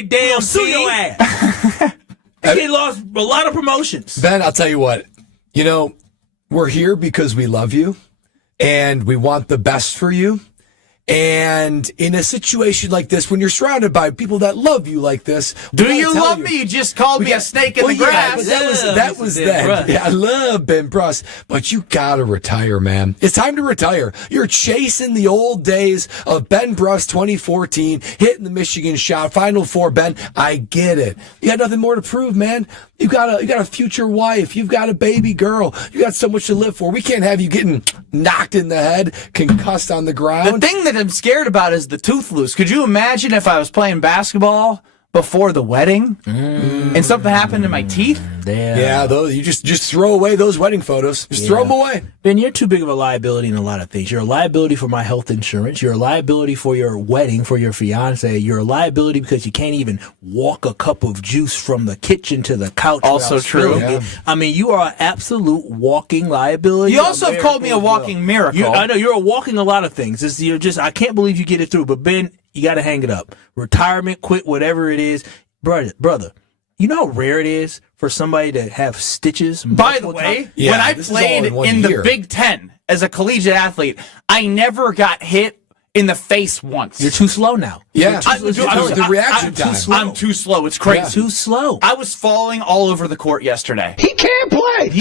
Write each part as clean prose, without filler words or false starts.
they damn sue your ass. He lost a lot of promotions. Ben, I'll tell you what. You know, we're here because we love you and we want the best for you. And in a situation like this, when you're surrounded by people that love you like this, do you love me? You just called me a snake in the grass. That was then. Yeah, I love Ben Bruss, but you gotta retire, man. It's time to retire. You're chasing the old days of Ben Bruss 2014, hitting the Michigan shot, Final Four. Ben, I get it. You got nothing more to prove, man. You got a future wife. You've got a baby girl. You got so much to live for. We can't have you getting knocked in the head, concussed on the ground. The thing that I'm scared about is the tooth loose. Could you imagine if I was playing basketball before the wedding and something happened to my teeth? Yeah, those you just throw away those wedding photos. Just throw them away. Ben, you're too big of a liability in a lot of things. You're a liability for my health insurance. You're a liability for your wedding, for your fiance. You're a liability because you can't even walk a cup of juice from the kitchen to the couch. Also true. Yeah. I mean, you are an absolute walking liability. You also have called me a walking miracle. I know you're a walking a lot of things. I can't believe you get it through. But Ben, you got to hang it up. Retirement, quit, whatever it is, brother. You know how rare it is for somebody to have stitches? By the way, when I played in the Big Ten as a collegiate athlete, I never got hit in the face once. You're too slow now. Yeah, the reaction time. I'm too slow. It's crazy. Yeah. Too slow. I was falling all over the court yesterday. He can't play.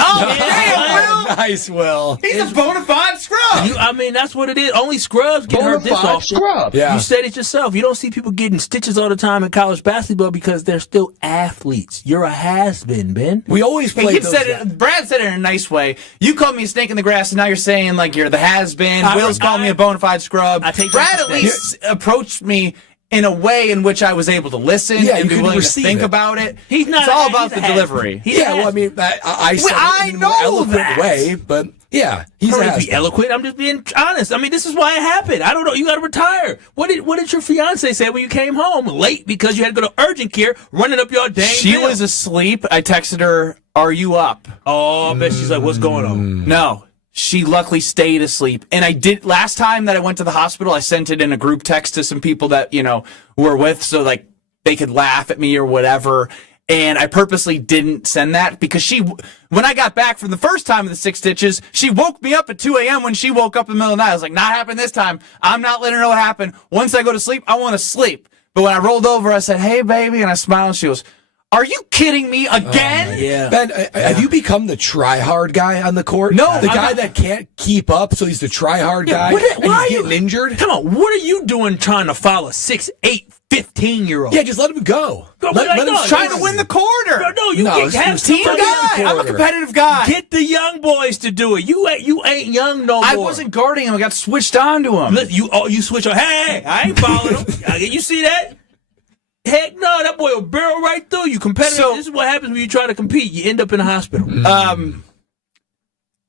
Nice, Will. He's a bona fide scrub. That's what it is. Only scrubs get hurt this often. Scrub. Yeah. You said it yourself. You don't see people getting stitches all the time in college basketball because they're still athletes. You're a has-been, Ben. We always play those guys. Brad said it in a nice way. You called me a snake in the grass, and now you're saying like you're the has-been. Will's called me a bona fide scrub. Brad at least approached me in a way in which I was able to listen and be willing to think about it. It's all about the delivery. I said it in a more eloquent way, but yeah, he's a be eloquent. I'm just being honest. This is why it happened. I don't know. You got to retire. What did your fiance say when you came home late because you had to go to urgent care, running up your dang She bill? was asleep. I texted her, "Are you up?" Oh, I bet she's like, "What's going on?" No. She luckily stayed asleep. And I did, last time that I went to the hospital, I sent it in a group text to some people that, were with, so like they could laugh at me or whatever. And I purposely didn't send that because when I got back from the first time of the 6 stitches, she woke me up at 2 a.m. when she woke up in the middle of the night. I was like, not happening this time. I'm not letting her know what happened. Once I go to sleep, I want to sleep. But when I rolled over, I said, "Hey, baby," and I smiled, and she goes, "Are you kidding me again?" Yeah. Ben, have you become the try-hard guy on the court? No. The guy that can't keep up, so he's the try-hard guy, and he's getting injured? Come on, what are you doing trying to foul a 6'8", 15-year-old? Yeah, just let him go. Let him trying to win the quarter. You can't have team guy. I'm a competitive guy. Get the young boys to do it. You ain't young no more. I wasn't guarding him. I got switched on to him. Listen, you switch on. Hey, I ain't fouling him. You see that? Heck no, that boy will barrel right through you. Competitive. So, this is what happens when you try to compete. You end up in the hospital.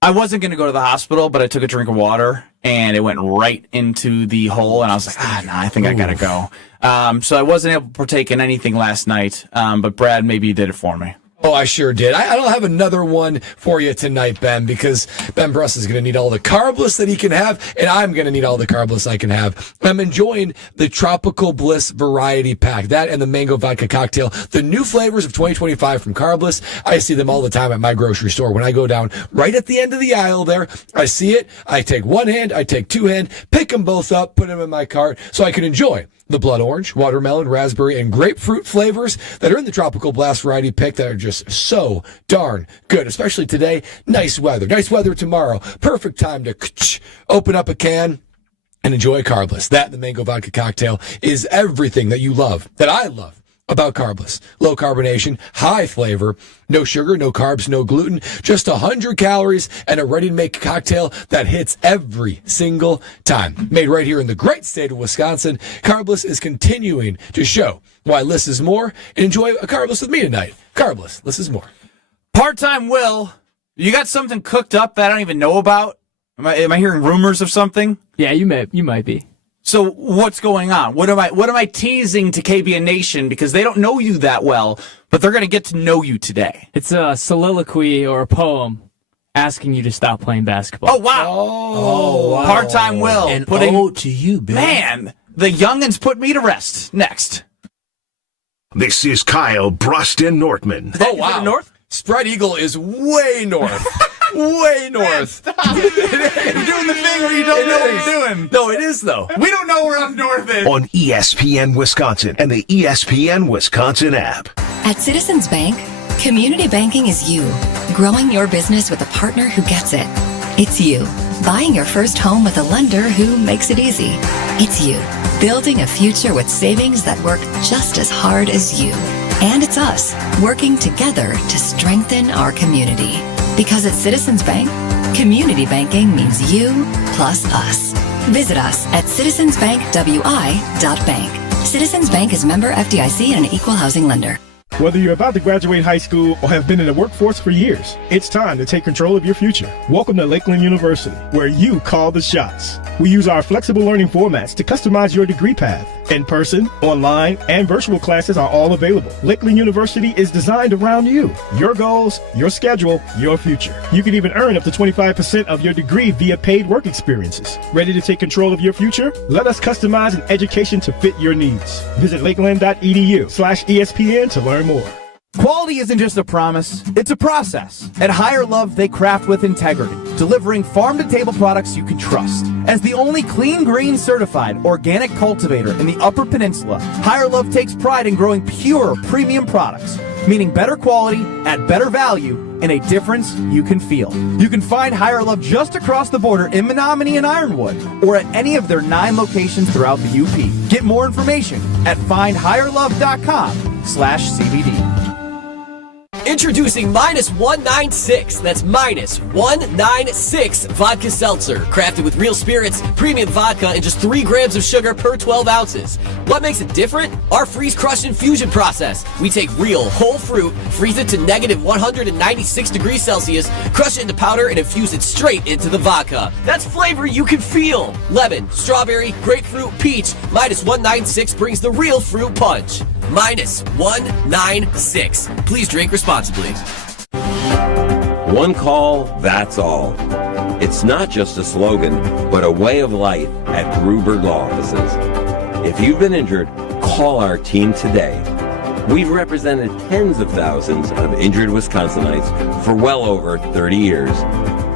I wasn't going to go to the hospital, but I took a drink of water, and it went right into the hole, and I was like, I think I got to go. So I wasn't able to partake in anything last night, but Brad maybe did it for me. Oh, I sure did. I don't have another one for you tonight, Ben, because Ben Bruss is going to need all the carbless that he can have, and I'm going to need all the carbless I can have. I'm enjoying the Tropical Bliss Variety Pack, that and the Mango Vodka Cocktail, the new flavors of 2025 from Carbless. I see them all the time at my grocery store. When I go down right at the end of the aisle there, I see it. I take one hand, I take two hand, pick them both up, put them in my cart so I can enjoy the blood orange, watermelon, raspberry, and grapefruit flavors that are in the Tropical Blast Variety Pick that are just so darn good, especially today. Nice weather tomorrow. Perfect time to open up a can and enjoy Carbless. That and the Mango Vodka Cocktail is everything that you love, that I love about Carbless. Low carbonation, high flavor, no sugar, no carbs, no gluten, just 100 calories and a ready-to-make cocktail that hits every single time. Made right here in the great state of Wisconsin, Carbless is continuing to show why less is more, and enjoy a Carbless with me tonight. Carbless, less is more. Part-time Will, you got something cooked up that I don't even know about? Am I hearing rumors of something? Yeah, you might be. So what's going on? What am I teasing to KBN Nation, because they don't know you that well, but they're going to get to know you today? It's a soliloquy or a poem asking you to stop playing basketball. Oh wow! Oh, wow. Part-time Will, And ode to you, Ben. Man, the youngins put me to rest. Next. This is Kyle Bruston Nortman. Oh, wow. North? Spread Eagle is way north. Way north. You're doing the thing where you don't know what you're doing. No, it is, though. We don't know where up north is. On ESPN Wisconsin and the ESPN Wisconsin app. At Citizens Bank, community banking is you, growing your business with a partner who gets it. It's you, buying your first home with a lender who makes it easy. It's you, building a future with savings that work just as hard as you. And it's us, working together to strengthen our community. Because at Citizens Bank, community banking means you plus us. Visit us at citizensbankwi.bank. Citizens Bank is member FDIC and an equal housing lender. Whether you're about to graduate high school or have been in the workforce for years, it's time to take control of your future. Welcome to Lakeland University, where you call the shots. We use our flexible learning formats to customize your degree path. In person, online, and virtual classes are all available. Lakeland University is designed around you, your goals, your schedule, your future. You can even earn up to 25% of your degree via paid work experiences. Ready to take control of your future? Let us customize an education to fit your needs. Visit lakeland.edu/ESPN to learn more. Quality isn't just a promise, it's a process. At Higher Love, they craft with integrity, delivering farm-to-table products you can trust. As the only clean grain certified organic cultivator in the Upper Peninsula, Higher Love takes pride in growing pure premium products, meaning better quality at better value and a difference you can feel. You can find Higher Love just across the border in Menominee and Ironwood, or at any of their 9 locations throughout the UP. Get more information at findhigherlove.com/CBD. Introducing Minus 196. That's Minus 196 Vodka Seltzer. Crafted with real spirits, premium vodka, and just 3 grams of sugar per 12 ounces. What makes it different? Our freeze crush infusion process. We take real, whole fruit, freeze it to negative 196 degrees Celsius, crush it into powder, and infuse it straight into the vodka. That's flavor you can feel. Lemon, strawberry, grapefruit, peach. Minus 196 brings the real fruit punch. Minus 196. Please drink responsibly. One call, that's all. It's not just a slogan, but a way of life at Gruberg Law Offices. If you've been injured, call our team today. We've represented tens of thousands of injured Wisconsinites for well over 30 years.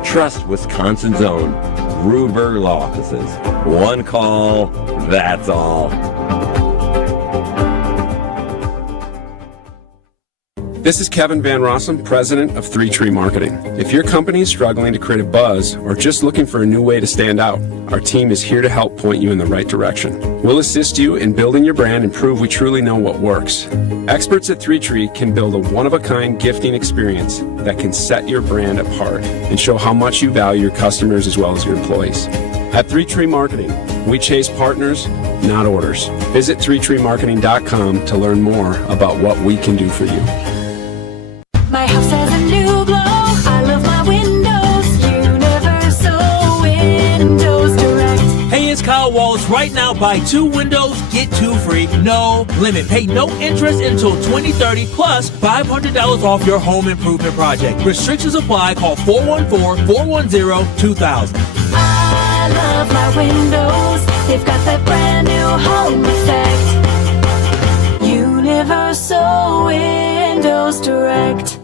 Trust Wisconsin's own Gruberg Law Offices. One call, that's all. This is Kevin Van Rossum, president of 3 Tree Marketing. If your company is struggling to create a buzz or just looking for a new way to stand out, our team is here to help point you in the right direction. We'll assist you in building your brand and prove we truly know what works. Experts at 3 Tree can build a one-of-a-kind gifting experience that can set your brand apart and show how much you value your customers as well as your employees. At 3 Tree Marketing, we chase partners, not orders. Visit 3treemarketing.com to learn more about what we can do for you. My house has a new glow. I love my windows. Universal Windows Direct. Hey, it's Kyle Wallace. Right now, buy 2 windows, get 2 free. No limit. Pay no interest until 2030, plus $500 off your home improvement project. Restrictions apply. Call 414-410-2000. I love my windows. They've got that brand new home effect. Universal Windows Direct.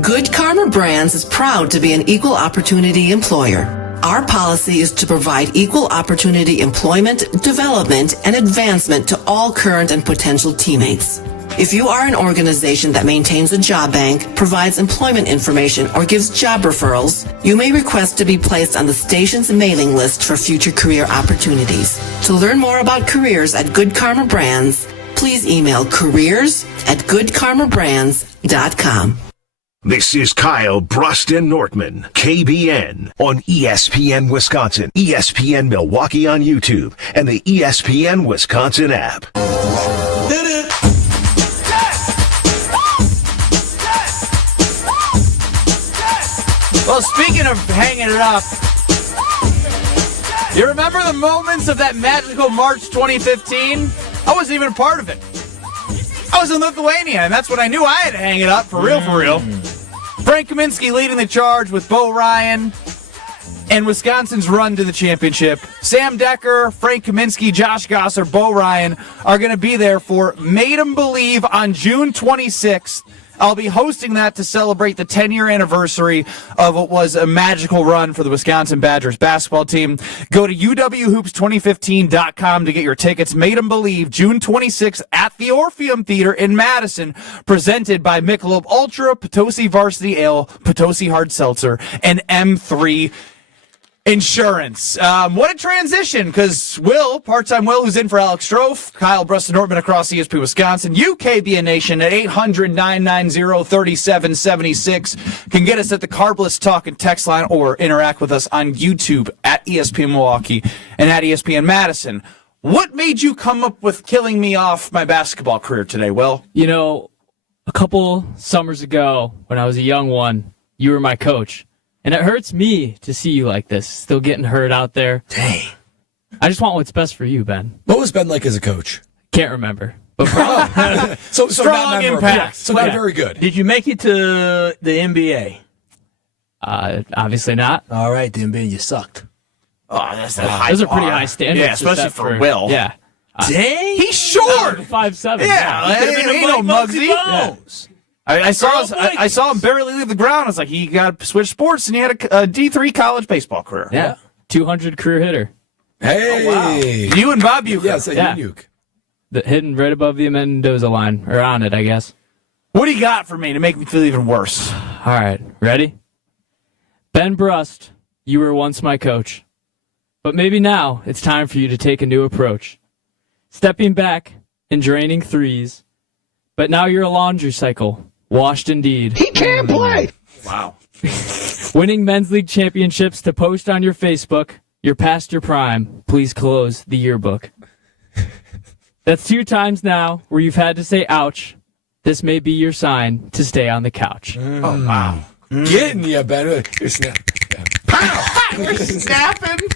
Good Karma Brands is proud to be an equal opportunity employer. Our policy is to provide equal opportunity employment, development, and advancement to all current and potential teammates. If you are an organization that maintains a job bank, provides employment information, or gives job referrals, you may request to be placed on the station's mailing list for future career opportunities. To learn more about careers at Good Karma Brands, please email careers@goodkarmabrands.com. This is Kyle Bruston Nortman, KBN, on ESPN Wisconsin, ESPN Milwaukee on YouTube, and the ESPN Wisconsin app. Well, speaking of hanging it up, you remember the moments of that magical March 2015? I wasn't even a part of it. I was in Lithuania, and that's when I knew I had to hang it up for real, for real. Frank Kaminsky leading the charge with Bo Ryan and Wisconsin's run to the championship. Sam Decker, Frank Kaminsky, Josh Gosser, Bo Ryan are going to be there for Made 'em Believe on June 26th. I'll be hosting that to celebrate the 10-year anniversary of what was a magical run for the Wisconsin Badgers basketball team. Go to uwhoops2015.com to get your tickets. Made 'em Believe, June 26th at the Orpheum Theater in Madison, presented by Michelob Ultra, Potosi Varsity Ale, Potosi Hard Seltzer, and M3 Insurance. What a transition, because Will, part-time Will, who's in for Alex Strofe, Kyle Bruston-Nortman across ESPN Wisconsin, KBN Nation at 800-990-3776 can get us at the Carbless Talk and text line or interact with us on YouTube at ESPN Milwaukee and at ESPN Madison. What made you come up with killing me off my basketball career today, Will? You know, a couple summers ago, when I was a young one, you were my coach. And it hurts me to see you like this, still getting hurt out there. Dang. I just want what's best for you, Ben. What was Ben like as a coach? Can't remember. But so Strong not memorable. impact. So not very good. Did you make it to the NBA? Obviously not. All right, then, Ben, you sucked. Oh, that's that high Those are pretty bar. high standards. Yeah, to especially set for Will. Yeah. Dang. He's short. 5'7". Yeah, He could've been ain't a no Muggsy Muggsy. Bogues. I saw him barely leave the ground. I was like, he got to switch sports, and he had a D3 college baseball career. Yeah. 200 career hitter. Hey. You and Bob Uecker. Yes, Yeah. Uke. Hidden right above the Mendoza line, or on it, I guess. What do you got for me to make me feel even worse? All right, ready? Ben Brust, you were once my coach. But maybe now it's time for you to take a new approach. Stepping back and draining threes. But now you're a laundry cycle, washed indeed. He can't play. Wow. Winning men's league championships to post on your Facebook. You're past your prime. Please close the yearbook. That's 2 times now where you've had to say ouch. This may be your sign to stay on the couch. Oh, wow. Getting you, Ben. You're snapping. Snapping.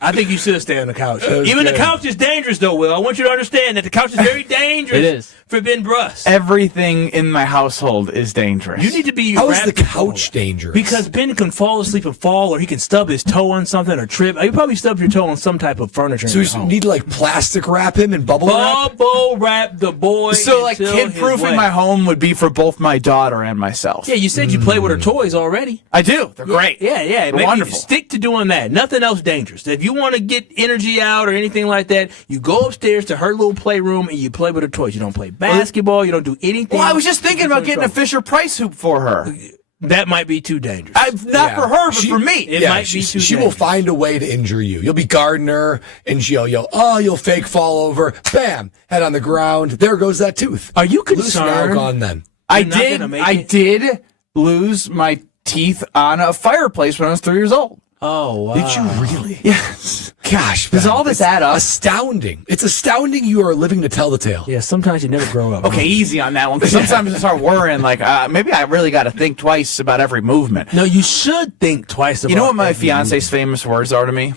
I think you should stay on the couch. was Even good. the couch is dangerous, though, Will. I want you to understand that the couch is very dangerous. It is. For Ben Brust. Everything in my household is dangerous. You need to be How is the wrapped in couch dangerous? Because Ben can fall asleep and fall, or he can stub his toe on something or trip. You probably stubbed your toe on some type of furniture. So in you your home. need to like plastic wrap him and bubble wrap? Bubble wrap the boy. So, like, until his kid-proofing way. my home would be for both my daughter and myself. Yeah, you said you play with her toys already. I do. They're great. Yeah. They're Maybe wonderful. Stick to doing that. Nothing else dangerous. If you want to get energy out or anything like that, you go upstairs to her little playroom and you play with her toys. You don't play basketball. You don't do anything. Well, I was just thinking about getting a Fisher-Price hoop for her. That might be too dangerous. Not for her, but for me. It might be too she will dangerous. find a way to injure you. You'll be guarding her, and you'll fake fall over. Bam! Head on the ground. There goes that tooth. Are you Loose now, concerned? gone then. I You're not did. gonna make I it? did lose my teeth on a fireplace when I was 3 years old. Oh, wow. Did you really? Yes. Gosh, Does Ben, all this it's add up? Astounding. It's astounding you are living to tell the tale. Yeah, sometimes you never grow up. Okay, easy on that one. Because sometimes I start worrying, like, maybe I really got to think twice about every movement. No, you should think twice about it. You know what my fiance's famous words are to me?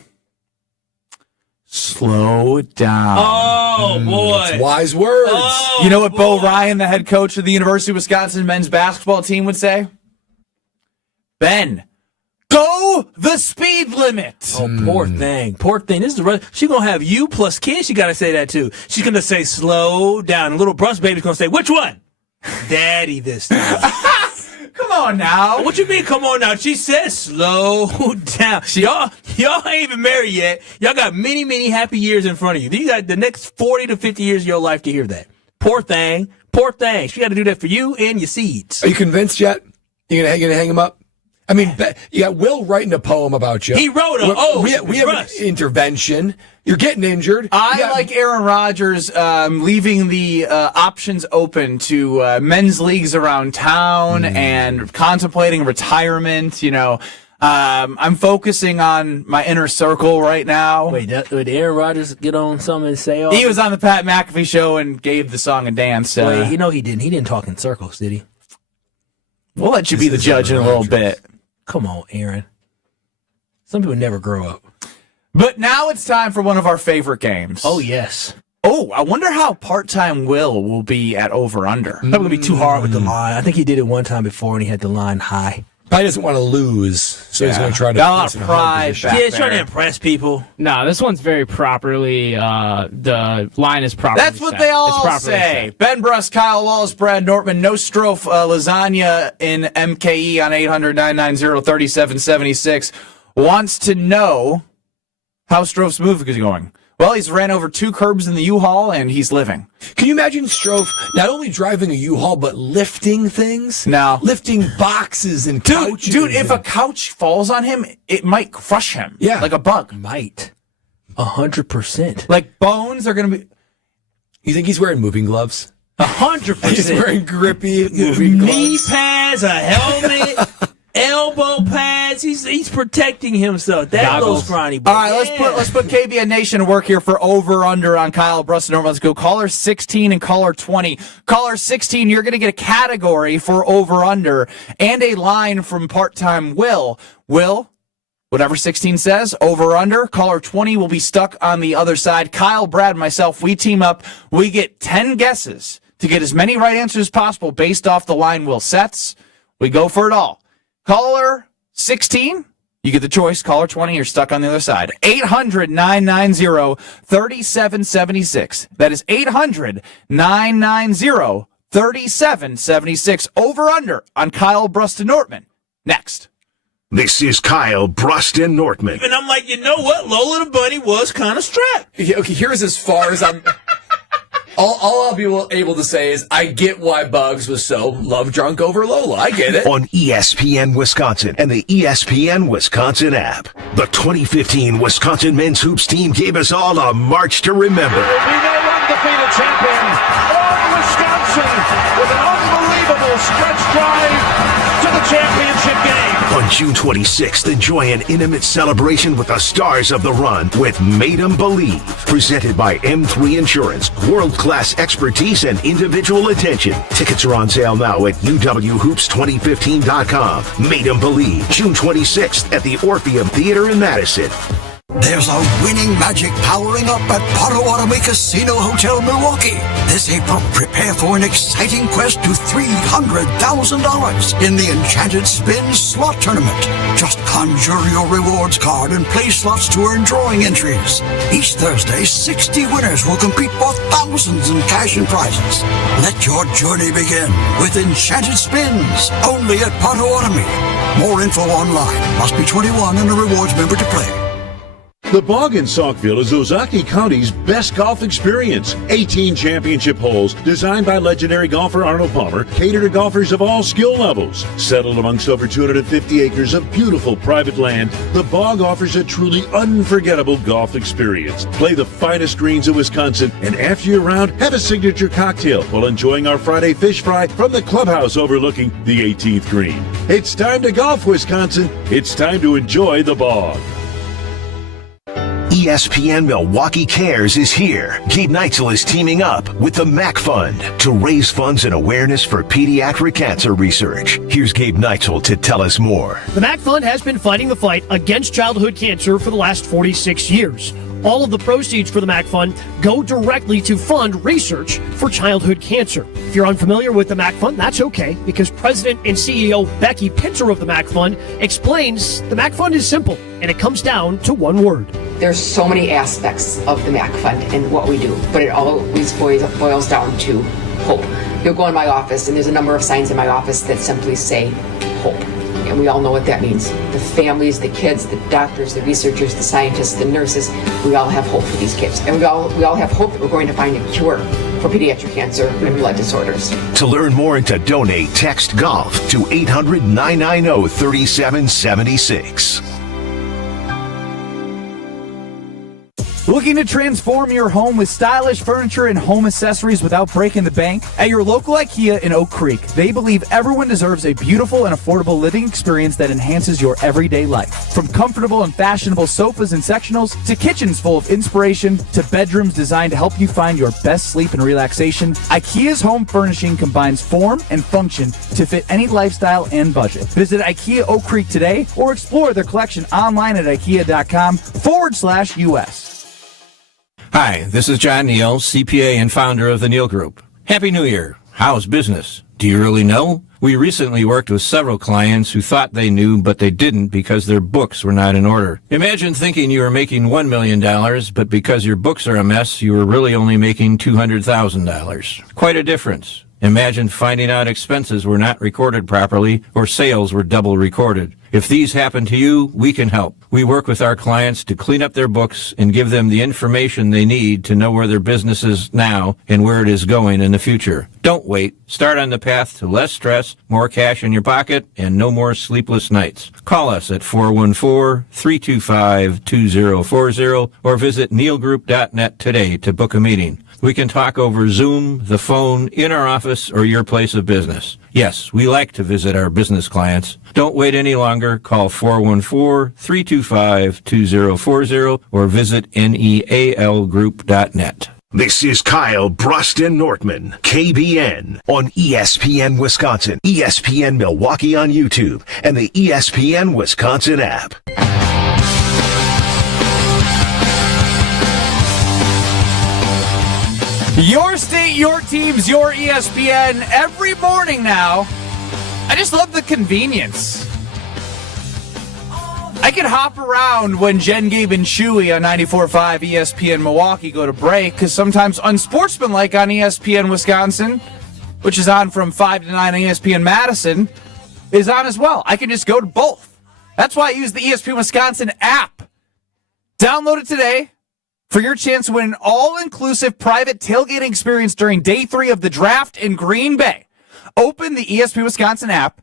Slow down. Oh, boy. It's wise words. Oh, You know what Bo boy. Ryan, the head coach of the University of Wisconsin men's basketball team, would say? Ben, go the speed limit. Oh, poor thing. Poor thing. This is the she's going to have you plus kids. She got to say that, too. She's going to say, slow down. And little Brust baby's going to say, which one? Daddy this time. Come on now. What you mean, come on now? She says slow down. Y'all ain't even married yet. Y'all got many, many happy years in front of you. You got the next 40 to 50 years of your life to hear that. Poor thing. Poor thing. She got to do that for you and your seeds. Are you convinced yet? You gonna hang him up? I mean, you got Will writing a poem about you. He wrote a, we have an intervention. You're getting injured. I, like Aaron Rodgers, leaving the options open to men's leagues around town and contemplating retirement. You know, I'm focusing on my inner circle right now. Wait, did Aaron Rodgers get on something and say all He was on the Pat McAfee show and gave the song a dance. Wait, you know he didn't. He didn't talk in circles, did he? We'll let you be the judge in a little bit. Come on, Aaron. Some people never grow up. But now it's time for one of our favorite games. Oh, yes. Oh, I wonder how part-time Will be at over-under. Probably going to be too hard with the line. I think he did it one time before and he had the line high. Probably doesn't want to lose, so he's going to try to. Got a lot place of in a hard pride position. back Yeah, he's trying to there. impress people. No, this one's very properly. The line is properly. That's what set. they It's all properly say. set. Ben Brust, Kyle Wallace, Brad Nortman, no Strofe, lasagna in MKE on 800-990-3776 wants to know how Strofe's move is going. Well, he's ran over 2 curbs in the U-Haul, and he's living. Can you imagine Strofe not only driving a U-Haul, but lifting things? No. Lifting boxes and couches. Dude, if a couch falls on him, it might crush him. Yeah. Like a bug. Might. 100%. Like bones are going to be... You think he's wearing moving gloves? 100%. He's wearing grippy moving Knee gloves. pads, a helmet, elbow pads. He's protecting himself. That little Goggles. scrawny boy. All right, let's put KBN Nation to work here for over/under on Kyle Brust and Norman. Let's go. Caller 16 and caller 20. Caller 16, you're going to get a category for over/under and a line from part-time Will. Will, whatever 16 says, over/under. Caller 20 will be stuck on the other side. Kyle, Brad, and myself, we team up. We get 10 guesses to get as many right answers as possible based off the line Will sets. We go for it all. Caller 16, you get the choice. Caller 20, you're stuck on the other side. 800-990-3776. That is 800-990-3776. Over/under on Kyle Brust and Nortman. Next. This is Kyle Brust and Nortman. And I'm like, you know what? Lola the Bunny was kind of strapped. Okay, here's as far as I'm. All I'll be able to say is I get why Bugs was so love drunk over Lola. I get it. On ESPN Wisconsin and the ESPN Wisconsin app. The 2015 Wisconsin men's hoops team gave us all a march to remember. Will be their undefeated champion, Wisconsin, with an unbelievable stretch drive to the championship game. On June 26th, enjoy an intimate celebration with the stars of the run with Made 'em Believe. Presented by M3 Insurance. World-class expertise and individual attention. Tickets are on sale now at uwhoops2015.com. Made 'em Believe, June 26th at the Orpheum Theater in Madison. There's a winning magic powering up at Potawatomi Casino Hotel Milwaukee. This April, prepare for an exciting quest to $300,000 in the Enchanted Spin Slot Tournament. Just conjure your rewards card and play slots to earn drawing entries. Each Thursday, 60 winners will compete for thousands in cash and prizes. Let your journey begin with Enchanted Spins, only at Potawatomi. More info online. Must be 21 and a rewards member to play. The Bog in Saukville is Ozaki County's best golf experience. 18 championship holes designed by legendary golfer Arnold Palmer cater to golfers of all skill levels. Settled amongst over 250 acres of beautiful private land, the Bog offers a truly unforgettable golf experience. Play the finest greens of Wisconsin, and after your round, have a signature cocktail while enjoying our Friday fish fry from the clubhouse overlooking the 18th green. It's time to golf, Wisconsin. It's time to enjoy the Bog. ESPN Milwaukee Cares is here. Gabe Neitzel is teaming up with the MAC Fund to raise funds and awareness for pediatric cancer research. Here's Gabe Neitzel to tell us more. The MAC Fund has been fighting the fight against childhood cancer for the last 46 years. All of the proceeds for the MAC Fund go directly to fund research for childhood cancer. If you're unfamiliar with the MAC Fund, that's okay, because President and CEO Becky Pinter of the MAC Fund explains the MAC Fund is simple, and it comes down to one word. There's so many aspects of the MAC Fund and what we do, but it always boils down to hope. You'll go in my office, and there's a number of signs in my office that simply say hope. And we all know what that means. The families, the kids, the doctors, the researchers, the scientists, the nurses, we all have hope for these kids. And we all have hope that we're going to find a cure for pediatric cancer and blood disorders. To learn more and to donate, text GOLF to 800-990-3776. Looking to transform your home with stylish furniture and home accessories without breaking the bank? At your local IKEA in Oak Creek, they believe everyone deserves a beautiful and affordable living experience that enhances your everyday life. From comfortable and fashionable sofas and sectionals, to kitchens full of inspiration, to bedrooms designed to help you find your best sleep and relaxation, IKEA's home furnishing combines form and function to fit any lifestyle and budget. Visit IKEA Oak Creek today or explore their collection online at ikea.com/US. Hi, this is John Neal, CPA and founder of the Neal Group. Happy New Year. How's business? Do you really know? We recently worked with several clients who thought they knew, but they didn't because their books were not in order. Imagine thinking you were making $1 million, but because your books are a mess, you were really only making $200,000. Quite a difference. Imagine finding out expenses were not recorded properly or sales were double recorded. If these happen to you, we can help. We work with our clients to clean up their books and give them the information they need to know where their business is now and where it is going in the future. Don't wait. Start on the path to less stress, more cash in your pocket, and no more sleepless nights. Call us at 414-325-2040 or visit neilgroup.net today to book a meeting. We can talk over Zoom, the phone, in our office, or your place of business. Yes, we like to visit our business clients. Don't wait any longer. Call 414-325-2040 or visit nealgroup.net. This is Kyle Bruston Nortman, KBN, on ESPN Wisconsin, ESPN Milwaukee on YouTube, and the ESPN Wisconsin app. Your state, your teams, your ESPN every morning now. I just love the convenience. I can hop around when Jen, Gabe, and Chewy on 94.5 ESPN Milwaukee go to break, because sometimes Unsportsmanlike on ESPN Wisconsin, which is on from 5 to 9 on ESPN Madison, is on as well. I can just go to both. That's why I use the ESPN Wisconsin app. Download it today for your chance to win an all-inclusive private tailgating experience during Day 3 of the draft in Green Bay. Open the ESPN Wisconsin app,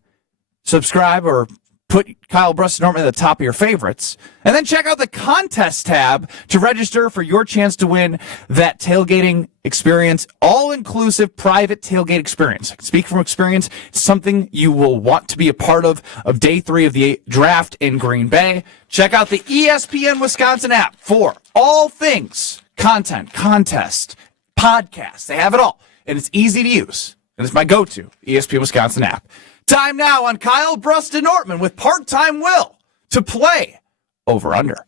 subscribe, or put Kyle Bruston Nortman at the top of your favorites, and then check out the contest tab to register for your chance to win that tailgating experience, all-inclusive private tailgate experience. I can speak from experience. It's something you will want to be a part of Day 3 of the draft in Green Bay. Check out the ESPN Wisconsin app for all things content, contest, podcasts. They have it all, and it's easy to use. And it's my go-to ESPN Wisconsin app. Time now on Kyle Bruston Nortman with Part-Time Will to play Over Under.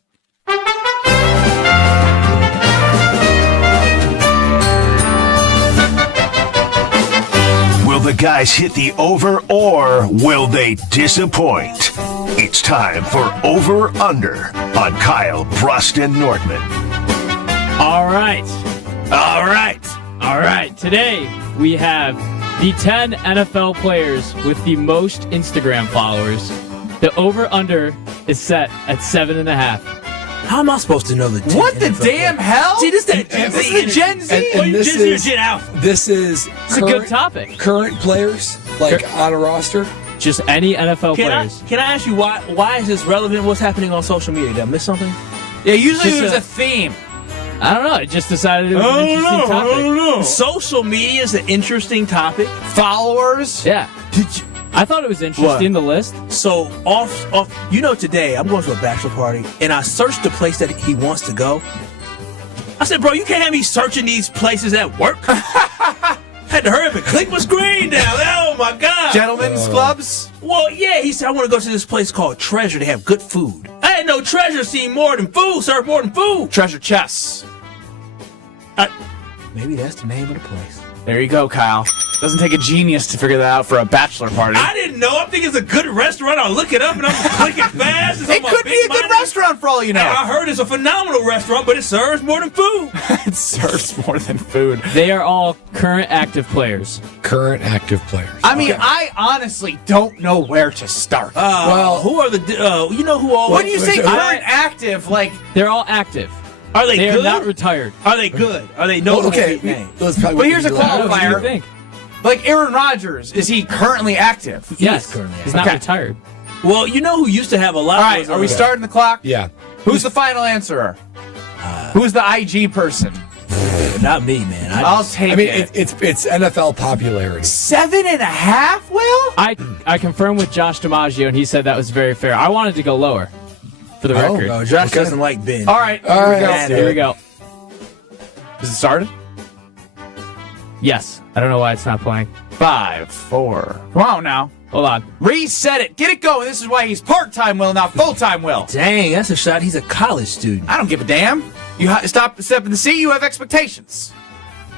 Will the guys hit the over or will they disappoint? It's time for Over Under on Kyle Bruston Nortman. All right. Today we have the 10 NFL players with the most Instagram followers. The over-under is set at 7.5. How am I supposed to know the 10 What the NFL damn players? hell? See, this is the Gen Z. And this Gen Z or is Gen Alpha? This is It's a good topic. Current players, like on a roster. Just any NFL Can players. I ask you why is this relevant? What's happening on social media? Did I miss something? Yeah, usually Just there's a- a theme. I don't know. I just decided it was an interesting topic. know. Social media is an interesting topic. Followers. Yeah. I thought it was interesting, the list. So off. Today I'm going to a bachelor party, and I searched the place that he wants to go. I said, bro, you can't have me searching these places at work. Had to hurry up and click my screen down. Oh my God. Gentlemen's clubs. Well, yeah, he said, I want to go to this place called Treasure. They have good food. I didn't know Treasure seen more than food, served more than food. Treasure chests. Maybe that's the name of the place. There you go, Kyle. Doesn't take a genius to figure that out for a bachelor party. I didn't know. I think it's a good restaurant. I'll look it up and I'm clicking fast. It could be a good restaurant for all you know. I heard it's a phenomenal restaurant, but it serves more than food. It serves more than food. They are all current active players. Current active players. I mean, I honestly don't know where to start. Well, who are the? You know who all? When you say current active, like they're all active. Are they They good? are not retired. Are they good? Are they notable? Names? But here's a What do you qualifier. think? Like Aaron Rodgers, is he currently active? Yes, currently he's not Okay. retired. Well, you know who used to have a lot. All of right, those are over we there? starting the clock? Yeah. Who's the final answerer? Who's the IG person? Not me, man. I'll take I mean, it. it's NFL popularity. 7.5, Will? I confirmed with Josh DiMaggio, and he said that was very fair. I wanted to go lower, for the record. No, Josh doesn't like Ben. All right, All right, here we go. Here we go. Is it started? Yes. I don't know why it's not playing. 5, 4. Come on now. Hold on. Reset it. Get it going. This is why he's part-time Will, not full-time Will. Dang, that's a shot. He's a college student. I don't give a damn. You step in the seat, you have expectations.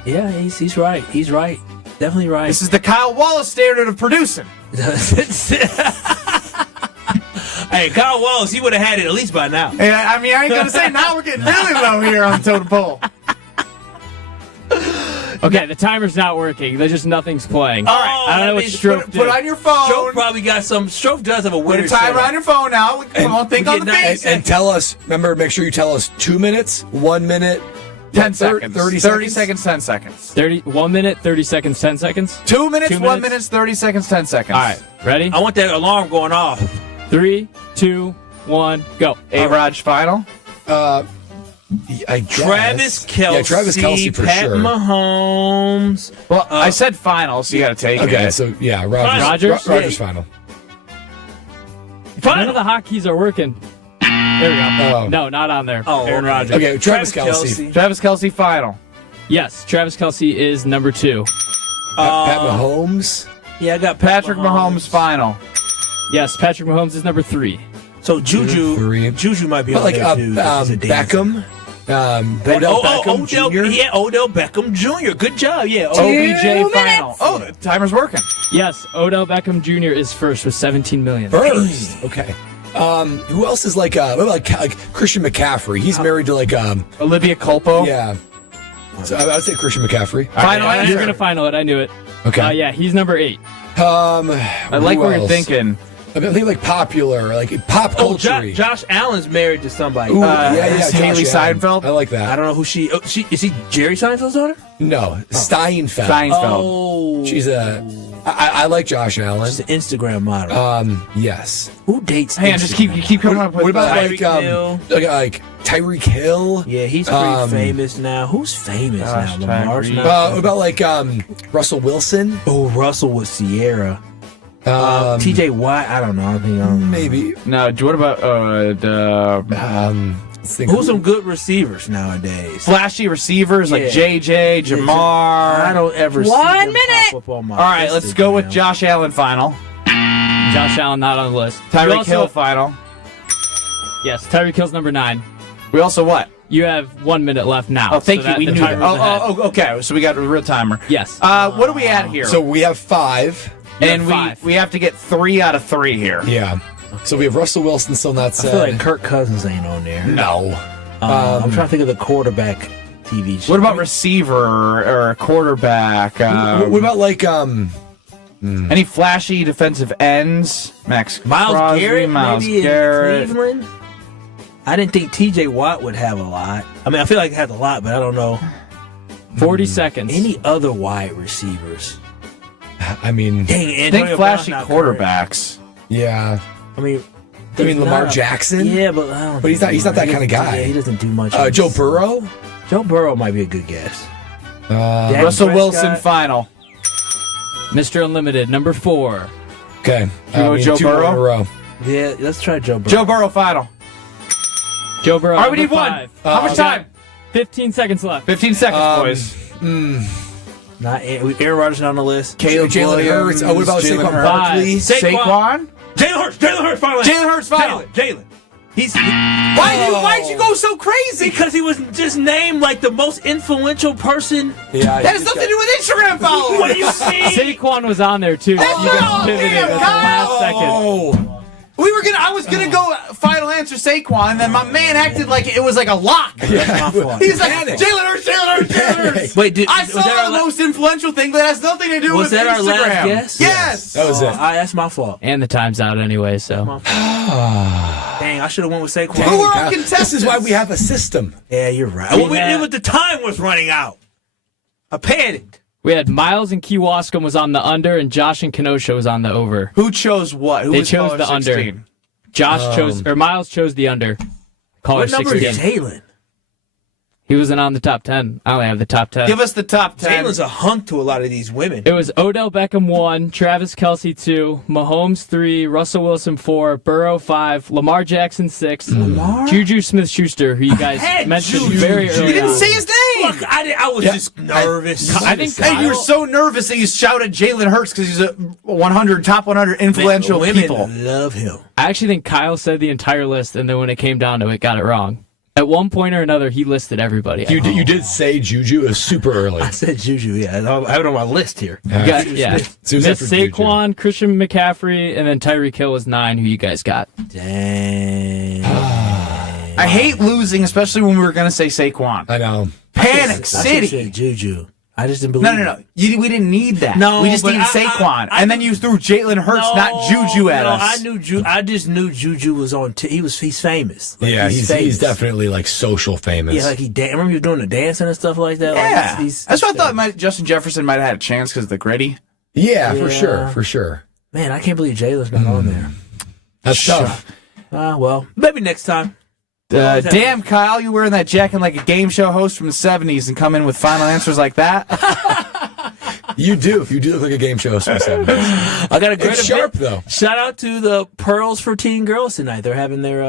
Yeah, he's right. He's right. Definitely right. This is the Kyle Wallace standard of producing. Hey, Kyle Wallace, he would have had it at least by now. And I mean, I ain't gonna say now we're getting really low here on the totem pole. Okay, the timer's not working. There's just nothing's playing. All right. I don't know what Strofe did. Put on your phone. Strofe probably got some. Strofe does have a Put weird a timer setup. on your phone now. Come on, think on the face. And tell us, remember, make sure you tell us 2 minutes, 1 minute, 10 seconds. 30 30 seconds, 10 seconds. 1 minute, 30 seconds, 10 seconds. 2 minutes, 2 1 minutes. minute, 30 seconds, 10 seconds. All right, ready? I want that alarm going off. 3, 2, 1, go. A-Raj final. I guess. Travis Kelce. Yeah, Travis Kelce for Pat sure. Mahomes. Well, I said final, so you got to take Okay, it. so yeah, Rodgers. Rodgers? Rodgers final. None of the hotkeys are working. There we go. Oh. No, not on there. Oh, Aaron okay. Rodgers. Okay, Travis Kelce. Travis Kelce final. Yes, Travis Kelce is number 2. Pat Mahomes. Yeah, I got Patrick Mahomes final. Yes, Patrick Mahomes is number 3. So Juju, 3. Juju might be But on like there too. He's a dancer. Beckham. Odell Beckham Jr. Yeah, Odell Beckham Jr. Good job. Yeah, OBJ final. Oh, the timer's working. Yes, Odell Beckham Jr. is first with 17 million. First. Okay. Who else is like what about like Christian McCaffrey? He's married to like Olivia Culpo. Yeah. So I would say Christian McCaffrey. Final answer. You're going to final it. I knew it. Okay. Yeah, he's number 8. I like what you're thinking. I think like popular, like pop culture. Josh Allen's married to somebody. Ooh, yeah, Haley Josh Allen. Seinfeld. I like that. I don't know who she. Oh, is he Jerry Seinfeld's daughter? No, Steinfeld. Oh, She's I like Josh Allen. She's an Instagram model. Yes. Who dates? Hang on, just keep coming up with. What about Tyreek Hill? like Tyreek Hill? Yeah, he's pretty famous now. Who's famous now? Lamar's not. What about like Russell Wilson? Oh, Russell with Sierra. TJ Watt. I don't know. I think maybe. No. What about who's some good receivers nowadays? flashy receivers like JJ, Jamar? I don't ever. see 1 them minute. pop up on my All right, let's go with Instagram. Josh Allen final. Josh Allen not on the list. You Tyreek also- Hill final. Yes, Tyreek Hill's number 9. We also what? You have 1 minute left now. Oh, thank so you. We the knew that. timer's ahead. Okay. So we got a real timer. Yes. What are we at here? So we have 5. and have 5. we have to get 3 out of 3 here. Yeah. So we have Russell Wilson still not I said. feel like Kirk Cousins ain't on there. No. I'm trying to think of the quarterback TV show. What about receiver or quarterback? What about like any flashy defensive ends? Max Miles Crosby, Garrett? Miles Maybe Garrett. in Cleveland. I didn't think TJ Watt would have a lot. I mean, I feel like it has a lot, but I don't know 40 seconds. any other wide receivers. I mean, Dang, Think Antonio flashy Brown's not correct. quarterbaks. yeah. I mean, I mean Lamar not a- Jackson? Yeah, but I don't. But he's think not that he kind of doesn't- guy. Yeah, he doesn't do much. Joe Burrow? Joe Burrow might be a good guess. Uh, Russell Prescott. Wilson final. Mr. Unlimited, number 4. okay. You go with Joe 2 more in Burrow? a row. Yeah, let's try Joe Burrow. Joe Burrow final. Joe Burrow. All right, we number need 1. 5. How much time? 15 seconds left. 15 seconds, boys. Not Aaron Rodgers not on the list. Caleb Jalen Williams, Hurts. Oh, what about Jalen Saquon Hurts. Barkley? Saquon? Jalen Hurts final. Jalen Hurts final. Jalen. He's Why'd you go so crazy? because he was just named like the most influential person. Yeah. That has nothing to do with Instagram following. What do you see? Saquon was on there too. That's You not guys on pivoted there, at the Kyle. last second. Oh. I was gonna go final answer Saquon, and then my man acted like it was like a lock. That's my fault. He's like Jalen Hurts, Jalen Hurts, Jalen Hurts. Wait, I was saw that our the most influential thing, but it has nothing to do Was with that our Instagram. last guess? Yes. That was it. That's my fault. And the time's out anyway, so. Dang, I should have went with Saquon. Who were our God, contestants? This is why we have a system. Yeah, you're right. We Well, had- it was the time was running out. I panicked. We had Miles and Kiwaskam was on the under, and Josh and Kenosha was on the over. Who chose what? Who They was chose caller the under. 16? Josh chose, or Miles chose the under. Caller What number 16. is Jalen? He wasn't on the top 10. I only have the top 10. Give us the top 10. Jalen's a hunk to a lot of these women. It was Odell Beckham 1, Travis Kelce 2, Mahomes 3, Russell Wilson 4, Burrow 5, Lamar Jackson 6, Juju Smith-Schuster, who you guys had mentioned Juju. very early You didn't on. say his name. Look, I was just nervous. I think Hey, you were so nervous that you shouted Jalen Hurts because he's a top 100 influential women people. love him. I actually think Kyle said the entire list, and then when it came down to it, got it wrong. At one point or another, he listed everybody. You did say Juju. It was super early. I said Juju, yeah. I have it on my list here. You got, yeah. So who's Miss after Juju? Saquon, Christian McCaffrey, and then Tyreek Hill was 9. Who you guys got? Dang. I hate losing, especially when we were going to say Saquon. I know. Panic I City. said Juju. I just didn't believe No. We didn't need that. No, we just but needed Saquon. And then you threw Jalen Hurts, not Juju at us. I just knew Juju was on. He's famous. Like, Yeah, he's famous. definitely like social famous. Yeah, like remember he was doing the dancing and stuff like that. Yeah. Like, he's That's why I thought Justin Jefferson might have had a chance because of the gritty. Yeah, for sure. Man, I can't believe Jalen's not on there. That's tough. Well, maybe next time. Damn, Kyle, you wearing that jacket like a game show host from the 70s and come in with final answers like that? You do. You do look like a game show host from the 70s. I got a great It's sharp, though. Shout out to the Pearls for Teen Girls tonight. They're having their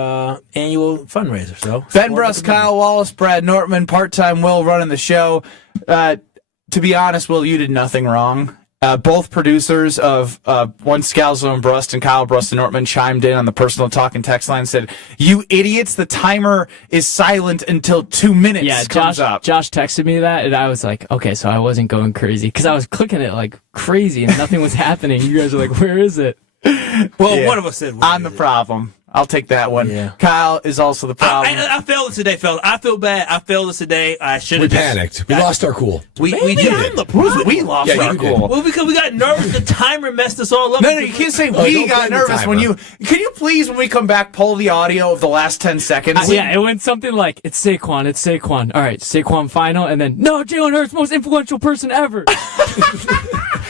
annual fundraiser. So Ben Bruss, Kyle Wallace, Brad Nortman, part-time Will running the show. To be honest, Will, you did nothing wrong. Both producers of one Scalzo and Brust and Kyle Brust and Nortman chimed in on the personal talk and text line and said, "You idiots, the timer is silent until 2 minutes Yeah, comes up." Josh texted me that, and I was like, okay, so I wasn't going crazy because I was clicking it like crazy and nothing was happening. You guys are like, where is it? Well, Yeah. one of us said I'm the problem. I'll take that one. Yeah. Kyle is also the problem. I failed it today, fellas. I feel bad. I failed this today. I should We have panicked. We lost our cool. We Maybe did I'm it. the problem. We lost Yeah, our you did. cool. Well, because we got nervous. The timer messed us all up. No, you can't say Oh, we don't got blame the nervous when timer. you. Can you please, when we come back, pull the audio of the last 10 seconds? Yeah, it went something like, it's Saquon. All right, Saquon final, and then, no, Jalen Hurts, most influential person ever.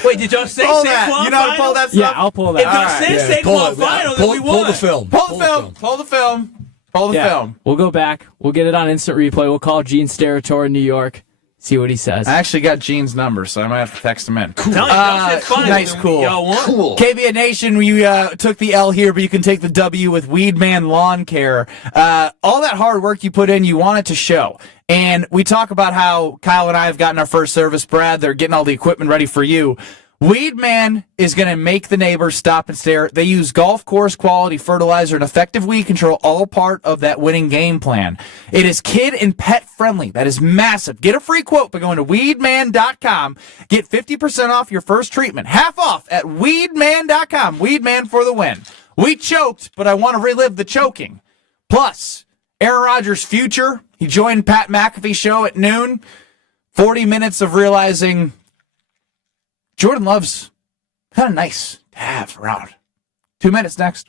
Wait, did y'all say Pull Saquon that. You know how to final? pull that Yeah, stuff? I'll pull If that. y'all right. said Yeah, pull Saquon it. final, then Pull- we pull won. the film. Pull the film. Pull the film. Pull the Yeah, film. we'll go back. We'll get it on instant replay. We'll call Gene Steratore in New York, see what he says. I actually got Gene's number, so I might have to text him in. Tell you, y'all said final, Nice, then cool. Y'all won. Cool. KBN Nation, you took the L here, but you can take the W with Weedman Lawn Care. All that hard work you put in, you want it to show. And we talk about how Kyle and I have gotten our first service. Brad, they're getting all the equipment ready for you. Weedman is going to make the neighbors stop and stare. They use golf course quality fertilizer and effective weed control, all part of that winning game plan. It is kid and pet friendly. That is massive. Get a free quote by going to weedman.com. Get 50% off your first treatment. Half off at weedman.com. Weedman for the win. We choked, but I want to relive the choking. Plus, Aaron Rodgers' future. He joined Pat McAfee's show at noon. 40 minutes of realizing Jordan Love's kind of nice to have around. 2 minutes next.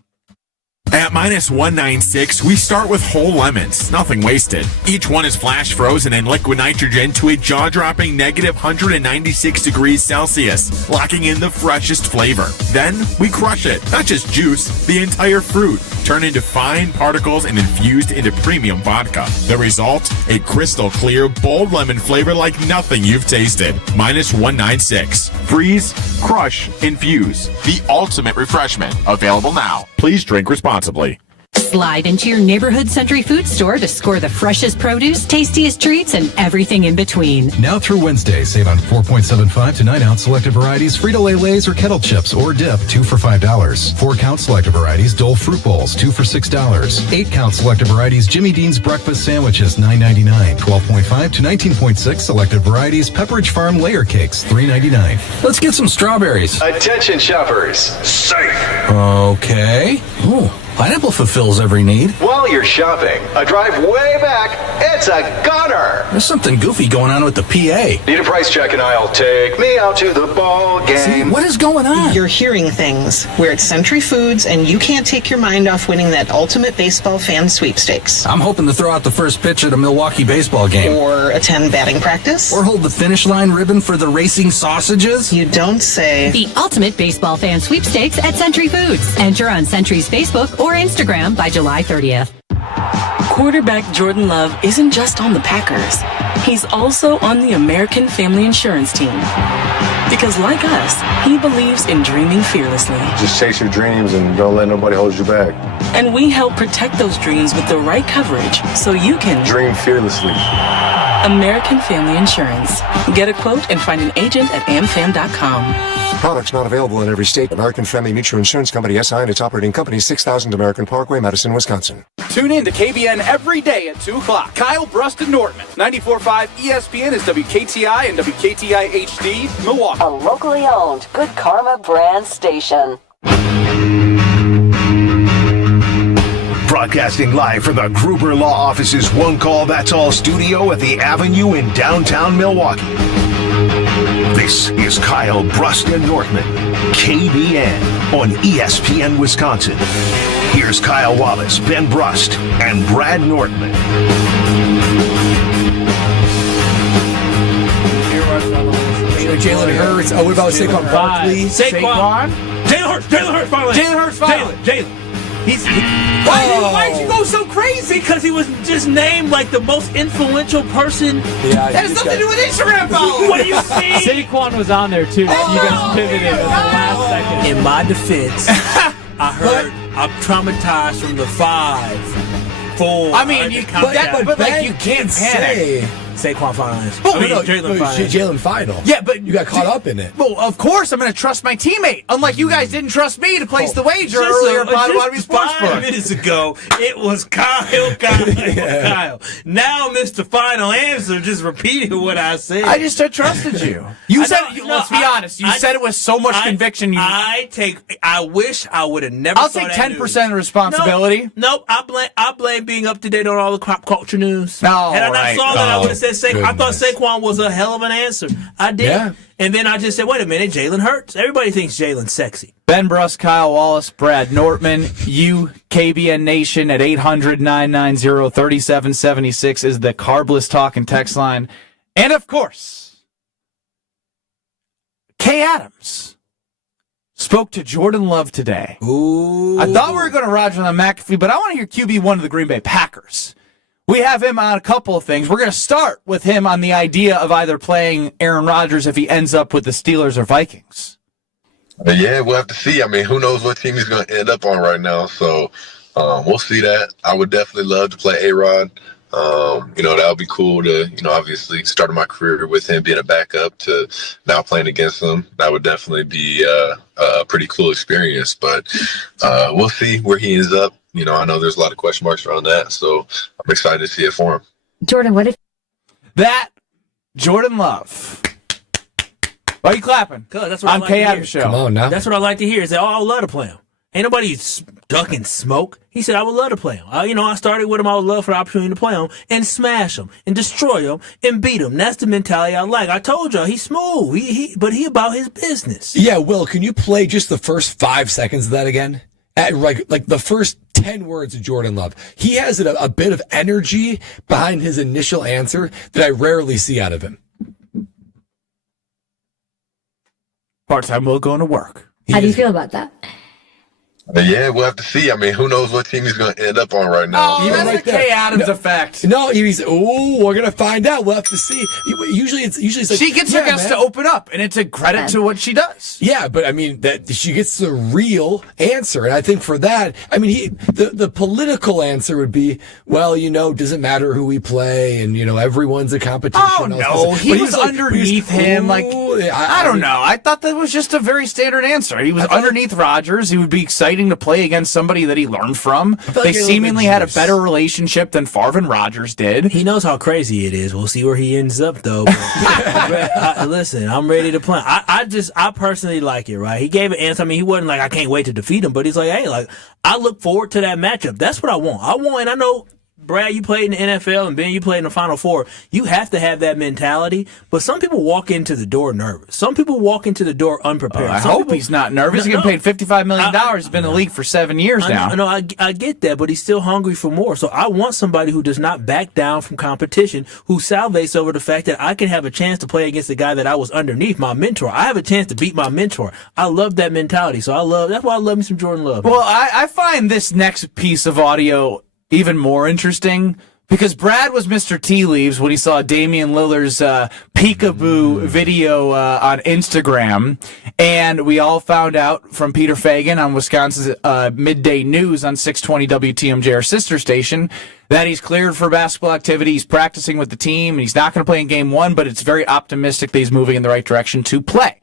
At -196, we start with whole lemons, nothing wasted. Each one is flash frozen in liquid nitrogen to a jaw-dropping negative 196 degrees Celsius, locking in the freshest flavor. Then we crush it, not just juice, the entire fruit, turned into fine particles and infused into premium vodka. The result? A crystal clear, bold lemon flavor like nothing you've tasted. -196. Freeze, crush, infuse. The ultimate refreshment. Available now. Please drink responsibly. Slide into your neighborhood Century Food Store to score the freshest produce, tastiest treats, and everything in between. Now through Wednesday, save on 4.75 to 9-ounce selected varieties, Frito-Lay Lays or Kettle Chips or dip, 2 for $5. 4-count selected varieties, Dole Fruit Bowls, 2 for $6. 8-count selected varieties, Jimmy Dean's Breakfast Sandwiches, $9.99. 12.5 to 19.6 selected varieties, Pepperidge Farm Layer Cakes, $3.99. Let's get some strawberries. Attention shoppers. Safe. Okay. Ooh, pineapple fulfills every need. While you're shopping, a drive way back, it's a gunner. There's something goofy going on with the PA. Need a price check and I'll take me out to the ball game. What is going on? You're hearing things. We're at Century Foods, and you can't take your mind off winning that ultimate baseball fan sweepstakes. I'm hoping to throw out the first pitch at a Milwaukee baseball game. Or attend batting practice. Or hold the finish line ribbon for the racing sausages. You don't say. The ultimate baseball fan sweepstakes at Century Foods. Enter on Century's Facebook or Instagram by July 30th. Quarterback Jordan Love isn't just on the Packers. He's also on the American Family Insurance team. Because like us, he believes in dreaming fearlessly. Just chase your dreams and don't let nobody hold you back. And we help protect those dreams with the right coverage so you can Dream fearlessly. American Family Insurance. Get a quote and find an agent at amfam.com. Products not available in every state. American Family Mutual Insurance Company, SI, and its operating company, 6000 American Parkway, Madison, Wisconsin. Tune in to KBN every day at 2 o'clock. Kyle Brust and Nortman. 94.5 ESPN is WKTI and WKTI HD, Milwaukee. A locally owned Good Karma brand station. Broadcasting live from the Gruber Law Office's One Call That's All studio at the Avenue in downtown Milwaukee. This is Kyle Brust and Nortman, KBN on ESPN Wisconsin. Here's Kyle Wallace, Ben Brust, and Brad Nortman. Jalen Hurts. Oh, what about Saquon Barkley? Saquon. Jalen Hurts finally. Jalen. Why'd you go so crazy? Because he was just named like the most influential person. Yeah, that has nothing to do with Instagram following. What do you see? Saquon was on there too. You guys pivoted at the last second. In my defense, I heard I'm traumatized from the 5, 4. I mean, you can't panic. Saquon finals. Jalen final. Yeah, but you got caught up in it. Well, of course I'm going to trust my teammate. Unlike you guys didn't trust me to place the wager earlier by the Waterbury Sportsbook. 5 minutes ago, it was Kyle. Now, Mr. Final Answer just repeated what I said. I just trusted you. Let's be honest. You said it with so much conviction. I wish I would have never. I'll take 10% responsibility. Nope. I blame being up to date on all the pop culture news. No, and I saw that I would have said Saquon. I thought Goodness. Saquon was a hell of an answer. I did. Yeah. And then I just said, wait a minute, Jalen Hurts. Everybody thinks Jalen's sexy. Ben Brust, Kyle Wallace, Brad Nortman, you, KBN Nation at 800-990-3776 is the Carbless Talk and text line. And of course, Kay Adams spoke to Jordan Love today. Ooh. I thought we were going to Roger on McAfee, but I want to hear QB1 of the Green Bay Packers. We have him on a couple of things. We're going to start with him on the idea of either playing Aaron Rodgers if he ends up with the Steelers or Vikings. Yeah, we'll have to see. I mean, who knows what team he's going to end up on right now. So we'll see that. I would definitely love to play A-Rod. That would be cool to, obviously start my career with him being a backup to now playing against him. That would definitely be a pretty cool experience. But we'll see where he ends up. I know there's a lot of question marks around that, so I'm excited to see it for him. Jordan, what if that Jordan Love? Why are you clapping? That's what on Kay Adams show. Come on now. That's what I like to hear. Is that I would love to play him. Ain't nobody ducking smoke. He said I would love to play him. I started with him. I would love for the opportunity to play him and smash him and destroy him and beat him. That's the mentality I like. I told y'all he's smooth. But he about his business. Yeah, Will, can you play just the first 5 seconds of that again? Like the first 10 words of Jordan Love. He has a bit of energy behind his initial answer that I rarely see out of him. Part-time Will going to work. How do you feel about that? Yeah, we'll have to see. I mean, who knows what team he's going to end up on right now. Oh, that's the Kay Adams effect. No, we're going to find out. We'll have to see. Usually it's like, she gets her guests to open up, and it's a credit to what she does. Yeah, but I mean, that she gets the real answer. And I think for that, I mean, the political answer would be, well, doesn't matter who we play, and, everyone's a competition. Oh, no. He was underneath him. I don't know. I thought that was just a very standard answer. He was underneath Rodgers. He would be exciting to play against somebody that he learned from. They seemingly had a better relationship than Favre and Rodgers did. He knows how crazy it is. We'll see where he ends up, though. Listen, I'm ready to play. I personally like it, right? He gave an answer. I mean, he wasn't like, I can't wait to defeat him, but he's like, hey, I look forward to that matchup. That's what I want. And I know, Brad, you played in the NFL, and Ben, you played in the Final Four. You have to have that mentality, but some people walk into the door nervous. Some people walk into the door unprepared. I hope he's not nervous. He's getting paid $55 million. He's been in the league for 7 years now. I get that, but he's still hungry for more. So I want somebody who does not back down from competition, who salivates over the fact that I can have a chance to play against the guy that I was underneath, my mentor. I have a chance to beat my mentor. I love that mentality. So that's why I love me some Jordan Love. Well, I find this next piece of audio even more interesting because Brad was Mr. Tea Leaves when he saw Damian Lillard's peekaboo video on Instagram, and we all found out from Peter Fagan on Wisconsin's midday news on 620 WTMJ, our sister station, that he's cleared for basketball activity. He's practicing with the team, and he's not going to play in Game 1, but it's very optimistic that he's moving in the right direction to play.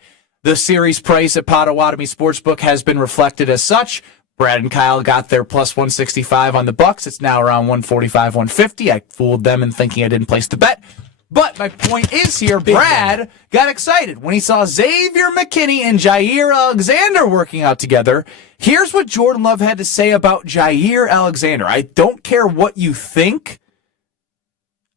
The series price at Potawatomi Sportsbook has been reflected as such. Brad and Kyle got their plus 165 on the Bucks. It's now around 145, 150. I fooled them in thinking I didn't place the bet. But my point is here, Brad got excited when he saw Xavier McKinney and Jair Alexander working out together. Here's what Jordan Love had to say about Jair Alexander. I don't care what you think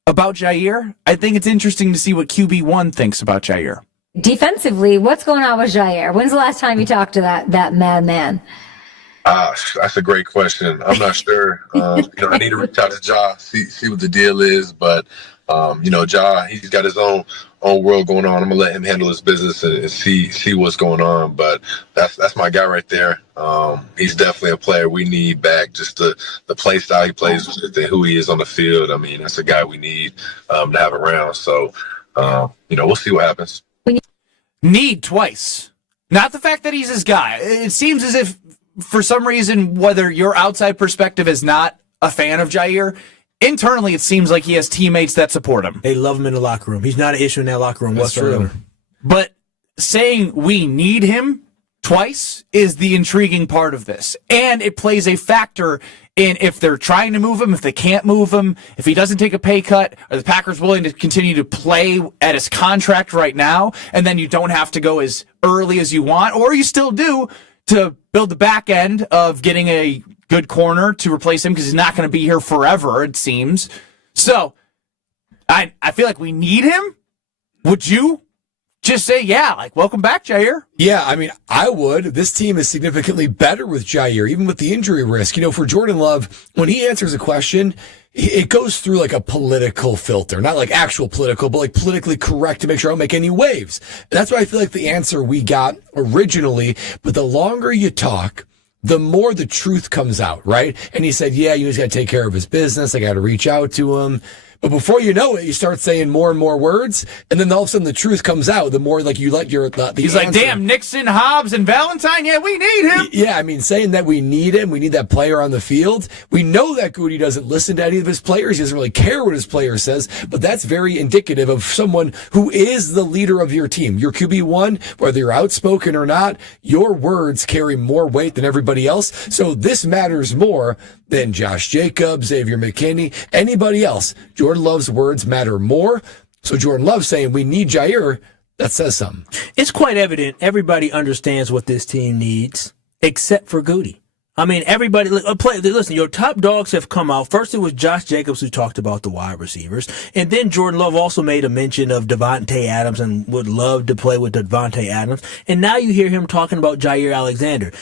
about Jair. I think it's interesting to see what QB1 thinks about Jair. Defensively, what's going on with Jair? When's the last time you talked to that madman? That's a great question. I'm not sure. I need to reach out to Ja, see what the deal is. But Ja, he's got his own world going on. I'm gonna let him handle his business and see what's going on. But that's my guy right there. He's definitely a player we need back. Just the play style he plays with and who he is on the field. I mean, that's a guy we need to have around. So we'll see what happens. Need twice. Not the fact that he's his guy. It seems as if, for some reason, whether your outside perspective is not a fan of Jair, internally it seems like he has teammates that support him. They love him in the locker room. He's not an issue in that locker room whatsoever. But saying we need him twice is the intriguing part of this. And it plays a factor in if they're trying to move him, if they can't move him, if he doesn't take a pay cut, are the Packers willing to continue to play at his contract right now, and then you don't have to go as early as you want, or you still do, to build the back end of getting a good corner to replace him because he's not going to be here forever, it seems. So I feel like we need him. Would you just say, welcome back, Jair? Yeah, I mean, I would. This team is significantly better with Jair, even with the injury risk. For Jordan Love, when he answers a question, it goes through like a political filter, not like actual political, but like politically correct to make sure I don't make any waves. And that's why I feel like the answer we got originally, but the longer you talk, the more the truth comes out, right? And he said, he's got to take care of his business. I got to reach out to him. But before you know it, you start saying more and more words, and then all of a sudden the truth comes out. The more you let your he's like, damn, Nixon, Hobbs, and Valentine. Yeah, we need him. Yeah, I mean, saying that we need him, we need that player on the field. We know that Goody doesn't listen to any of his players. He doesn't really care what his player says. But that's very indicative of someone who is the leader of your team. Your QB1, whether you're outspoken or not, your words carry more weight than everybody else. So this matters more than Josh Jacobs, Xavier McKinney, anybody else. Jordan Love's words matter more. So Jordan Love saying we need Jair, that says something. It's quite evident everybody understands what this team needs, except for Goody. I mean, everybody, listen, your top dogs have come out. First, it was Josh Jacobs who talked about the wide receivers. And then Jordan Love also made a mention of Devontae Adams and would love to play with Devontae Adams. And now you hear him talking about Jair Alexander.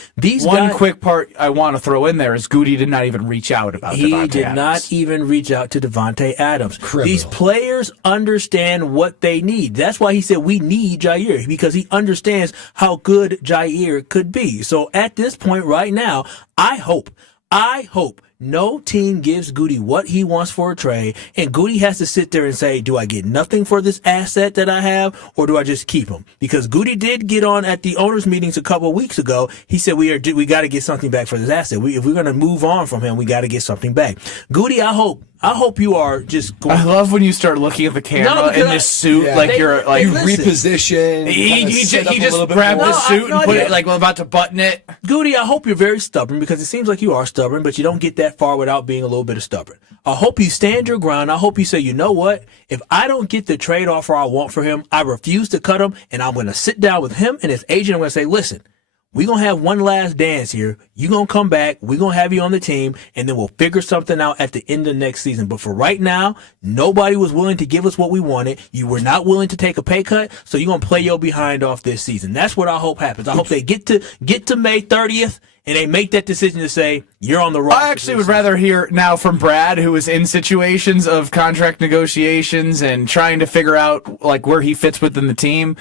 One quick part I want to throw in there is Goody did not even reach out about Devontae Adams. He did not even reach out to Devontae Adams. Criminal. These players understand what they need. That's why he said we need Jair, because he understands how good Jair could be. So at this point right now, I hope no team gives Goody what he wants for a trade, and Goody has to sit there and say, do I get nothing for this asset that I have, or do I just keep him? Because Goody did get on at the owners' meetings a couple of weeks ago. He said, we got to get something back for this asset. If we're going to move on from him, we got to get something back. Goody, I hope you are just going. I love when you start looking at the camera in this suit, you reposition. He just grabbed the suit and put it like we're about to button it. Goody, I hope you're very stubborn, because it seems like you are stubborn, but you don't get that far without being a little bit of stubborn. I hope you stand your ground. I hope you say, you know what? If I don't get the trade offer I want for him, I refuse to cut him, and I'm going to sit down with him and his agent. I'm going to say, listen, we're going to have one last dance here. You're going to come back. We're going to have you on the team, and then we'll figure something out at the end of next season. But for right now, nobody was willing to give us what we wanted. You were not willing to take a pay cut, so you're going to play your behind off this season. That's what I hope happens. I hope they get to May 30th, and they make that decision to say, you're on the roster. I actually would rather hear now from Brad, who is in situations of contract negotiations and trying to figure out like where he fits within the team.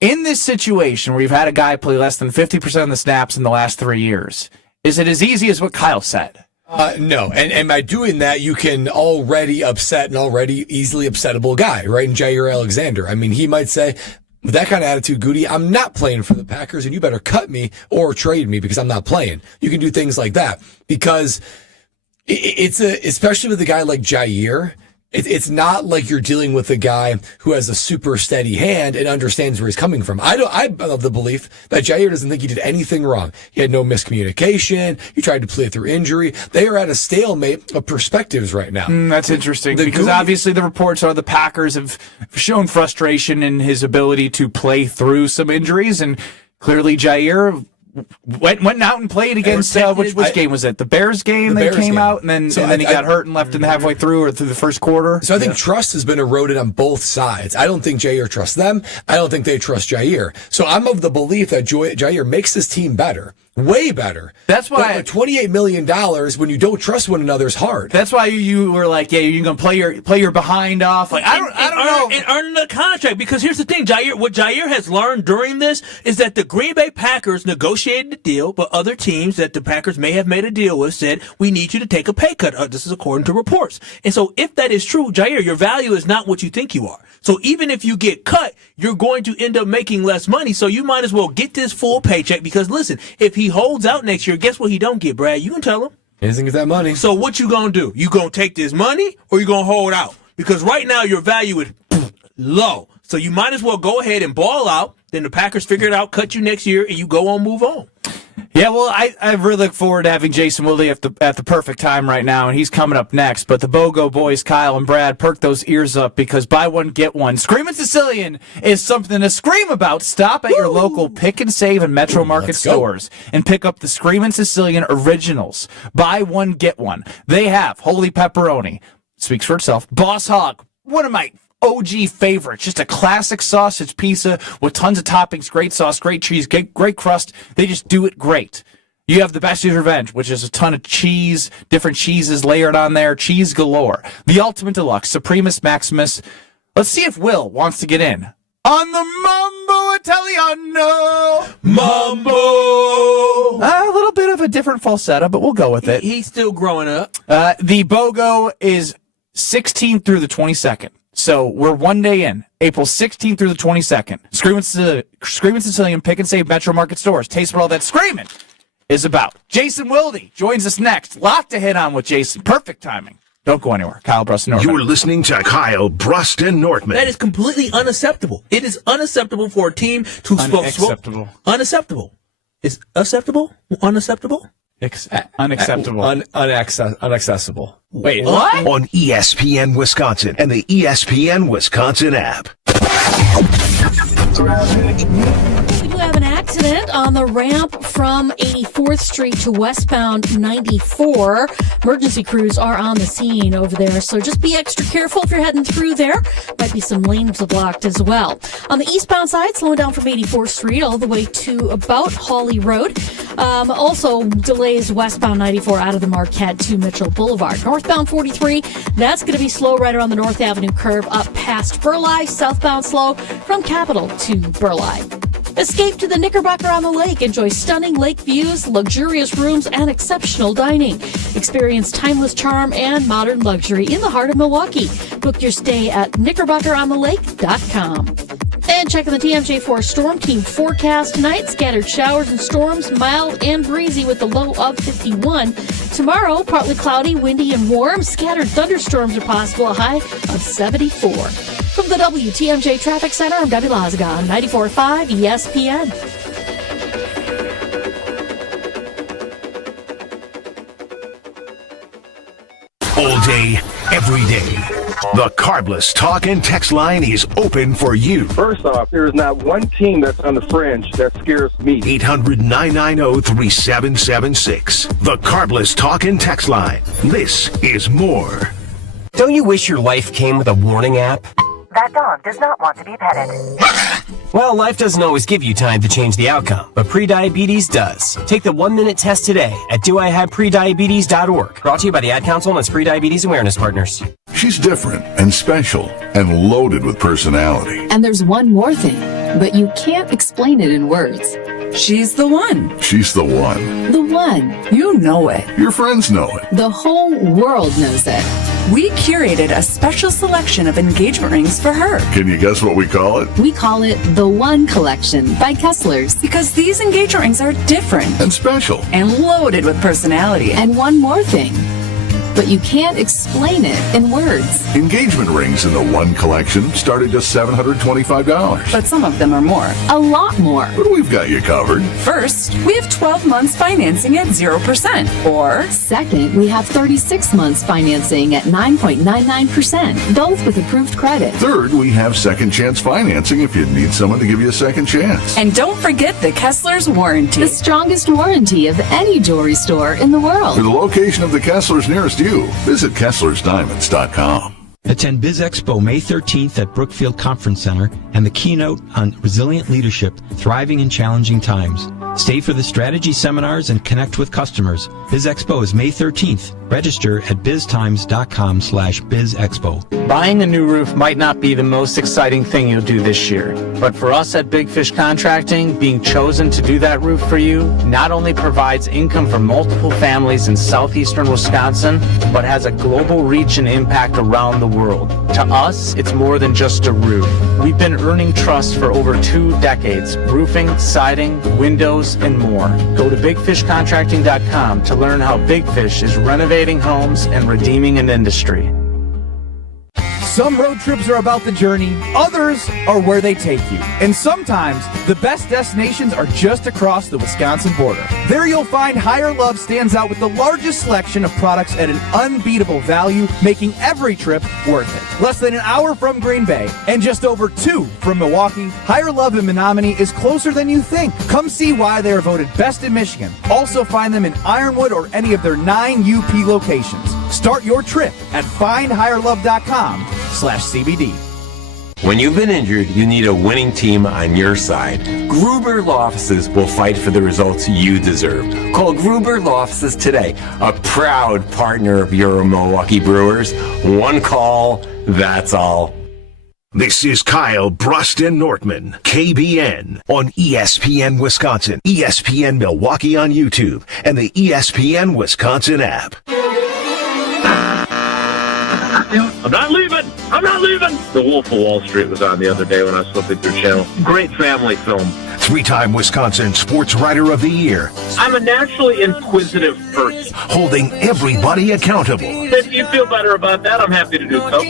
In this situation where you've had a guy play less than 50% of the snaps in the last 3 years, is it as easy as what Kyle said? No. And by doing that, you can already upset an already easily upsettable guy, right? In Jair Alexander. I mean, he might say, with that kind of attitude, Goody, I'm not playing for the Packers, and you better cut me or trade me because I'm not playing. You can do things like that because it's especially with a guy like Jair. It's not like you're dealing with a guy who has a super steady hand and understands where he's coming from. I'm of the belief that Jair doesn't think he did anything wrong. He had no miscommunication. He tried to play through injury. They are at a stalemate of perspectives right now. That's interesting because obviously the reports are the Packers have shown frustration in his ability to play through some injuries, and clearly Jair went out and played against which game was it? The Bears game. They came out and then he got hurt and left in the halfway through or through the first quarter. So I think trust has been eroded on both sides. I don't think Jair trusts them. I don't think they trust Jair. So I'm of the belief that Jair makes this team better. Way better. That's why $28 million when you don't trust one another is hard. That's why you were like, yeah, you're gonna play your behind off. Like I don't know. And earn the contract, because here's the thing, what Jair has learned during this is that the Green Bay Packers negotiated the deal, but other teams that the Packers may have made a deal with said, we need you to take a pay cut. This is according to reports. And so if that is true, Jair, your value is not what you think you are. So even if you get cut, you're going to end up making less money. So you might as well get this full paycheck, because listen, if he holds out next year, guess what he don't get, Brad? You can tell him. He doesn't get that money. So what you gonna do? You gonna take this money or you gonna hold out? Because right now your value is low. So you might as well go ahead and ball out. Then the Packers figure it out, cut you next year, and you go on, move on. Yeah, well, I really look forward to having Jason Wilde at the perfect time right now, and he's coming up next. But the BOGO boys, Kyle and Brad, perk those ears up, because buy one, get one. Screamin' Sicilian is something to scream about. Stop at your local Pick and Save and Metro Market stores and pick up the Screamin' Sicilian Originals. Buy one, get one. They have Holy Pepperoni, speaks for itself, Boss Hog, one of my OG favorites, just a classic sausage pizza with tons of toppings, great sauce, great cheese, great crust. They just do it great. You have the Bestie's Revenge, which is a ton of cheese, different cheeses layered on there, cheese galore. The Ultimate Deluxe, Supremus Maximus. Let's see if Will wants to get in on the Mambo Italiano. Mambo. A little bit of a different falsetto, but we'll go with it. He's still growing up. The BOGO is 16th through the 22nd. So we're one day in, April 16th through the 22nd. Screamin' Sicilian, Pick and Save Metro Market stores. Taste what all that screaming is about. Jason Wilde joins us next. Lot to hit on with Jason. Perfect timing. Don't go anywhere. Kyle Bruston Nortman. You're listening to Kyle Bruston Nortman. That is completely unacceptable. It is unacceptable for a team to Unacceptable. Unacceptable. Is acceptable? Unacceptable? Unacceptable. Unaccessible. Wait, what? On ESPN Wisconsin and the ESPN Wisconsin app. We do have an accident on the ramp from 84th Street to westbound 94. Emergency crews are on the scene over there, so just be extra careful if you're heading through there. Might be some lanes blocked as well. On the eastbound side, slowing down from 84th Street all the way to about Hawley Road. Also, delays westbound 94 out of the Marquette to Mitchell Boulevard. Northbound 43, that's going to be slow right around the North Avenue curve up past Burleigh. Southbound slow from Capitol to Burleigh. Escape to the Knickerbocker on the lake. Enjoy stunning lake views, luxurious rooms, and exceptional dining. Experience timeless charm and modern luxury in the heart of Milwaukee. Book your stay at knickerbockeronthelake.com. And checking the TMJ4 Storm Team forecast tonight. Scattered showers and storms, mild and breezy with a low of 51. Tomorrow, partly cloudy, windy, and warm. Scattered thunderstorms are possible, a high of 74. From the WTMJ Traffic Center, I'm Debbie Lazaga on 94.5 ESPN. All day, every day. The Carbless Talk and Text line is open for you. First off, there is not one team that's on the fringe that scares me. 800-990-3776. The Carbless Talk and Text line. This is more. Don't you wish your life came with a warning app? That dog does not want to be petted. Well, life doesn't always give you time to change the outcome, but prediabetes does. Take the 1-minute test today at doihaveprediabetes.org. Brought to you by the Ad Council and its Prediabetes Awareness Partners. She's different and special and loaded with personality. And there's one more thing, but you can't explain it in words. She's the one. She's the one. The one. You know it. Your friends know it. The whole world knows it. We curated a special selection of engagement rings for her. Can you guess what we call it? We call it the One Collection by Kessler's. Because these engagement rings are different. And special. And loaded with personality. And one more thing. but you can't explain it in words. Engagement rings in the one collection start at just $725. But some of them are more. A lot more. But we've got you covered. First, we have 12 months financing at 0%. Or, second, we have 36 months financing at 9.99%, both with approved credit. Third, we have second chance financing if you need someone to give you a second chance. and don't forget the Kessler's warranty. The strongest warranty of any jewelry store in the world. For the location of the Kesslers nearest you, visit KesslersDiamonds.com. Attend Biz Expo May 13th at Brookfield Conference Center and the keynote on resilient leadership, thriving in challenging times. Stay for the strategy seminars and connect with customers. Biz Expo is May 13th. Register at biztimes.com/bizexpo. Buying a new roof might not be the most exciting thing you'll do this year, but for us at Big Fish Contracting, being chosen to do that roof for you not only provides income for multiple families in southeastern Wisconsin, but has a global reach and impact around the world. To us, it's more than just a roof. We've been earning trust for over 2 decades, roofing, siding, windows, and more. Go to bigfishcontracting.com to learn how Big Fish is renovating homes and redeeming an industry. Some road trips are about the journey, others are where they take you. And sometimes, the best destinations are just across the Wisconsin border. There you'll find Higher Love stands out with the largest selection of products at an unbeatable value, making every trip worth it. Less than an hour from Green Bay, and just over 2 from Milwaukee, Higher Love in Menominee is closer than you think. Come see why they are voted best in Michigan. Also find them in Ironwood or any of their 9 UP locations. Start your trip at findhigherlove.com/CBD. When you've been injured, you need a winning team on your side. Gruber Law Offices will fight for the results you deserve. Call Gruber Law Offices today, a proud partner of your Milwaukee Brewers. One call, that's all. This is Kyle Bruston Nortman, KBN, on ESPN Wisconsin, ESPN Milwaukee on YouTube, and the ESPN Wisconsin app. I'm not leaving. I'm not leaving. The Wolf of Wall Street was on the other day when I was flipping through channel. Great family film. 3-time Wisconsin Sports Writer of the Year. I'm a naturally inquisitive person. Holding everybody accountable. If you feel better about that, I'm happy to do so.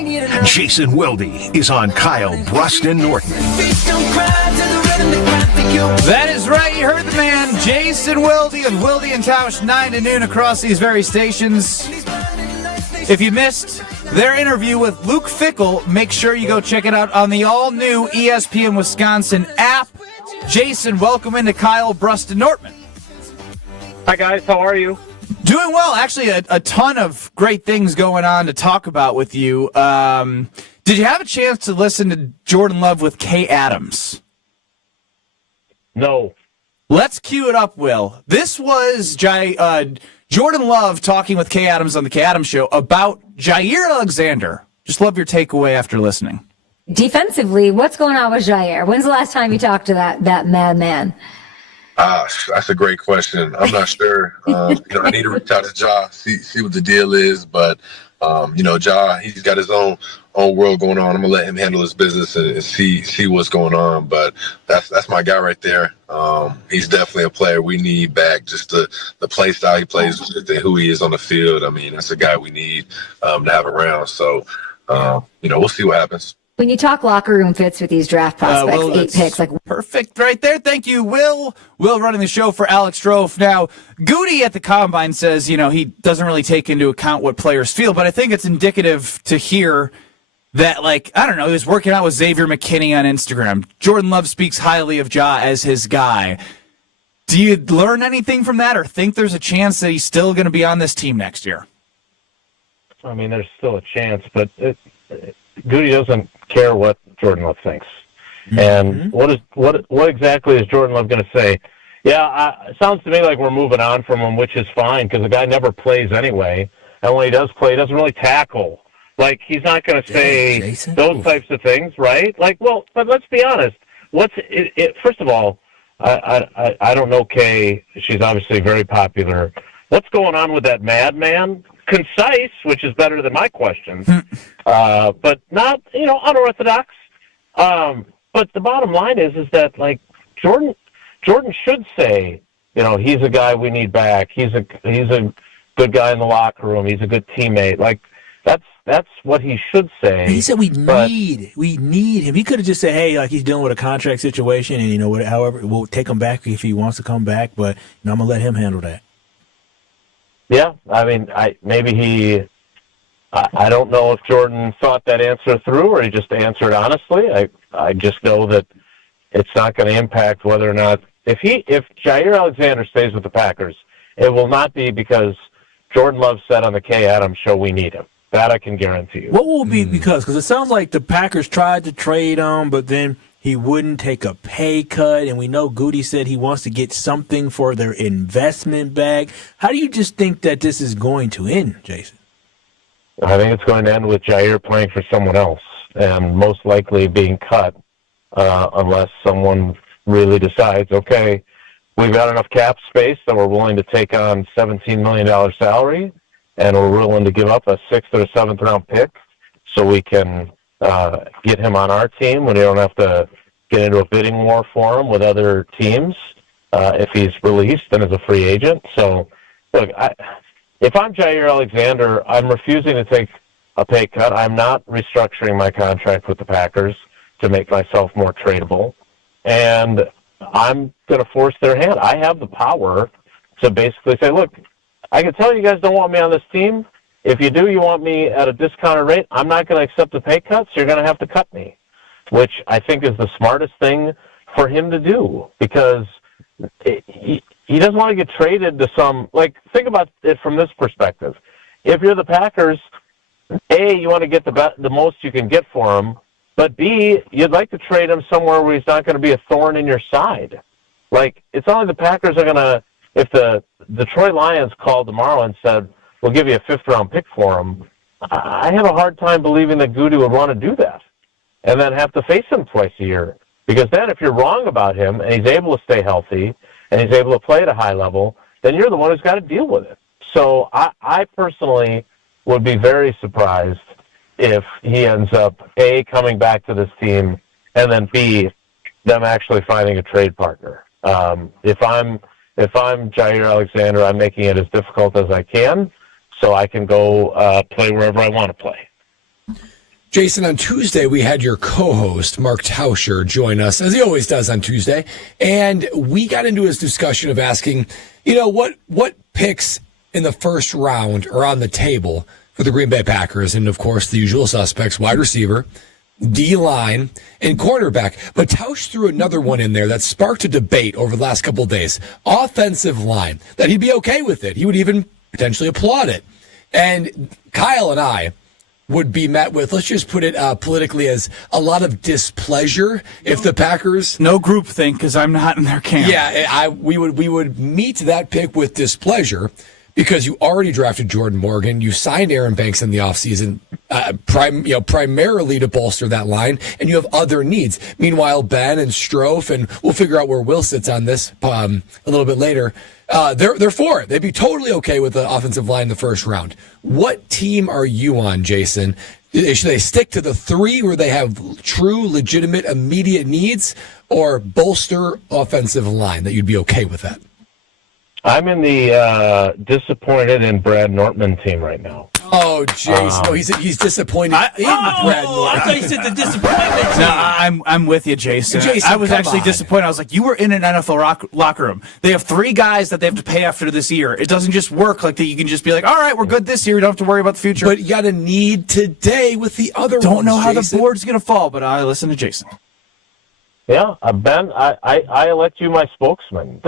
Jason Wilde is on Kyle Bruston Nortman. That is right. You heard the man, Jason Wilde, and Wilde and Tausch, 9 to noon across these very stations. If you missed their interview with Luke Fickell, make sure you go check it out on the all-new ESPN Wisconsin app. Jason, welcome into Kyle Bruston Nortman. Hi, guys. How are you? Doing well. Actually, a ton of great things going on to talk about with you. Did you have a chance to listen to Jordan Love with Kay Adams? No. Let's cue it up, Will. This was Jordan Love talking with Kay Adams on the Kay Adams Show about Jair Alexander. Just love your takeaway after listening. Defensively, what's going on with Jair? When's the last time you talked to that madman? That's a great question. I'm not sure. I need to reach out to Ja, see what the deal is. But Ja, he's got his own world going on. I'm gonna let him handle his business and see what's going on. But that's my guy right there. He's definitely a player we need back. Just the play style he plays with and who he is on the field. I mean, that's a guy we need to have around. So we'll see what happens. When you talk locker room fits with these draft prospects, 8 picks, like perfect right there. Thank you, Will. Will running the show for Alex Strofe. Now, Goody at the Combine says, he doesn't really take into account what players feel, but I think it's indicative to hear that, he was working out with Xavier McKinney on Instagram. Jordan Love speaks highly of Ja as his guy. Do you learn anything from that or think there's a chance that he's still going to be on this team next year? I mean, there's still a chance, but Goody doesn't care what Jordan Love thinks. And what exactly is Jordan Love going to say? Yeah, it sounds to me like we're moving on from him, which is fine because the guy never plays anyway. And when he does play, he doesn't really tackle. He's not going to say those types of things, right? But let's be honest. First of all, I don't know Kay. She's obviously very popular. What's going on with that madman? Concise, which is better than my questions, but not, unorthodox. But the bottom line is that Jordan should say, he's a guy we need back. He's a good guy in the locker room. He's a good teammate. Like, that's what he should say. He said we need him. He could have just said, hey, like he's dealing with a contract situation, and however, we'll take him back if he wants to come back. But I'm gonna let him handle that. Yeah, I mean, I don't know if Jordan thought that answer through or he just answered honestly. I just know that it's not going to impact whether or not if Jair Alexander stays with the Packers, it will not be because Jordan Love said on the Kay Adams show we need him. That I can guarantee you. What will it be because it sounds like the Packers tried to trade him, but then he wouldn't take a pay cut, and we know Goody said he wants to get something for their investment bag. How do you just think that this is going to end, Jason? I think it's going to end with Jair playing for someone else and most likely being cut unless someone really decides, okay, we've got enough cap space that we're willing to take on $17 million salary, and we're willing to give up a 6th or a 7th round pick so we can get him on our team when you don't have to get into a bidding war for him with other teams if he's released and is a free agent. So, look, if I'm Jair Alexander, I'm refusing to take a pay cut. I'm not restructuring my contract with the Packers to make myself more tradable. And I'm going to force their hand. I have the power to basically say, look, I can tell you guys don't want me on this team. If you do, you want me at a discounted rate, I'm not going to accept the pay cut, so you're going to have to cut me, which I think is the smartest thing for him to do because he doesn't want to get traded to some, like, think about it from this perspective. If you're the Packers, A, you want to get the most you can get for him, but B, you'd like to trade him somewhere where he's not going to be a thorn in your side. Like, it's not like the Packers are going to, if the Detroit Lions called tomorrow and said, we'll give you a 5th-round pick for him, I have a hard time believing that Goody would want to do that and then have to face him twice a year. Because then if you're wrong about him and he's able to stay healthy and he's able to play at a high level, then you're the one who's got to deal with it. So I personally would be very surprised if he ends up, A, coming back to this team, and then B, them actually finding a trade partner. If I'm Jair Alexander, I'm making it as difficult as I can so I can go play wherever I want to play. Jason, on Tuesday, we had your co-host, Mark Tauscher, join us, as he always does on Tuesday, and we got into his discussion of asking, what picks in the first round are on the table for the Green Bay Packers, and, of course, the usual suspects, wide receiver, D-line, and cornerback. But Tausch threw another one in there that sparked a debate over the last couple of days. Offensive line, that he'd be okay with it. He would even potentially applaud it. And Kyle and I would be met with, let's just put it politically, as a lot of displeasure if the Packers... No groupthink, because I'm not in their camp. Yeah, we would meet that pick with displeasure because you already drafted Jordan Morgan. You signed Aaron Banks in the offseason primarily to bolster that line, and you have other needs. Meanwhile, Ben and Strofe, and we'll figure out where Will sits on this a little bit later, they're for it. They'd be totally okay with the offensive line in the first round. What team are you on, Jason? Should they stick to the 3 where they have true, legitimate, immediate needs, or bolster offensive line that you'd be okay with that? I'm in the disappointed in Brad Nortman team right now. Oh, Jason. He's disappointed in Brad Nortman. I thought you said the disappointment team. No, I'm with you, Jason. I was actually disappointed. I was like, you were in an NFL locker room. They have 3 guys that they have to pay after this year. It doesn't just work like that. You can just be like, all right, we're good this year. We don't have to worry about the future. But you got a need today with the other Don't ones, know how Jason. the board's going to fall, but I listen to Jason. Yeah, Ben, I elect you my spokesman.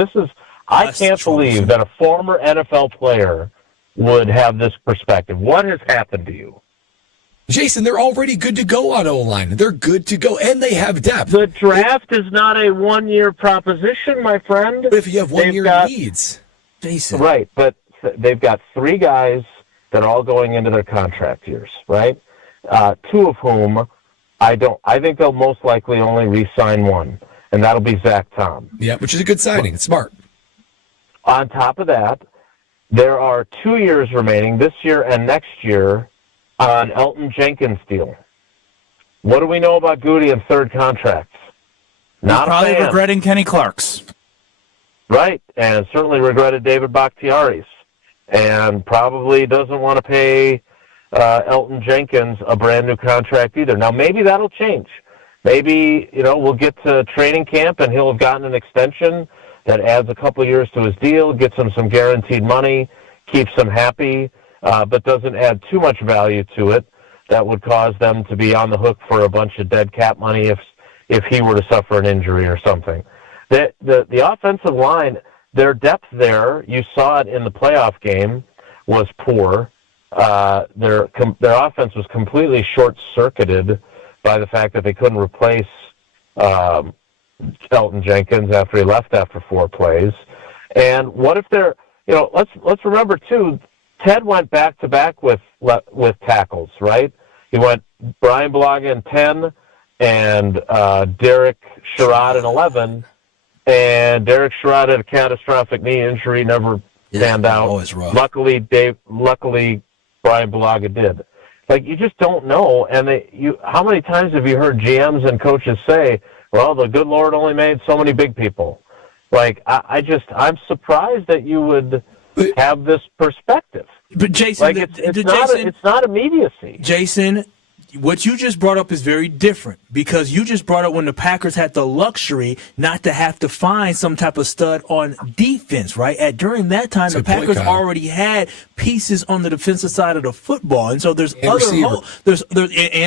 I can't believe that a former NFL player would have this perspective. What has happened to you? Jason, they're already good to go on O-line. They're good to go, and they have depth. The draft is not a one-year proposition, my friend. But if you have one-year needs, Jason. Right, but they've got 3 guys that are all going into their contract years, right? 2 of whom I think they'll most likely only re-sign 1, and that'll be Zach Tom. Yeah, which is a good signing. It's smart. On top of that, there are 2 years remaining, this year and next year, on Elton Jenkins' deal. What do we know about Goody and 3rd contracts? Not probably a fan. regretting Kenny Clark's. Right, and certainly regretted David Bakhtiari's. and probably doesn't want to pay Elton Jenkins a brand new contract either. Now, maybe that'll change. Maybe, we'll get to training camp and he'll have gotten an extension that adds a couple of years to his deal, gets him some guaranteed money, keeps him happy, but doesn't add too much value to it. That would cause them to be on the hook for a bunch of dead cap money if he were to suffer an injury or something. The offensive line, their depth there, you saw it in the playoff game, was poor. Their offense was completely short-circuited by the fact that they couldn't replace Elton Jenkins after he left after 4 plays. And what if they're, let's remember too, Ted went back-to-back with tackles, right? He went Brian Bulaga in 10 and Derek Sherrod in 11. And Derek Sherrod had a catastrophic knee injury, never panned out. Always rough. Luckily, Brian Bulaga did. You just don't know. And how many times have you heard GMs and coaches say, well, the good Lord only made so many big people? I'm surprised that you would have this perspective. But Jason, it's not immediacy. Jason, what you just brought up is very different because you just brought up when the Packers had the luxury not to have to find some type of stud on defense, right? During that time, the Packers already had pieces on the defensive side of the football, and so there's there's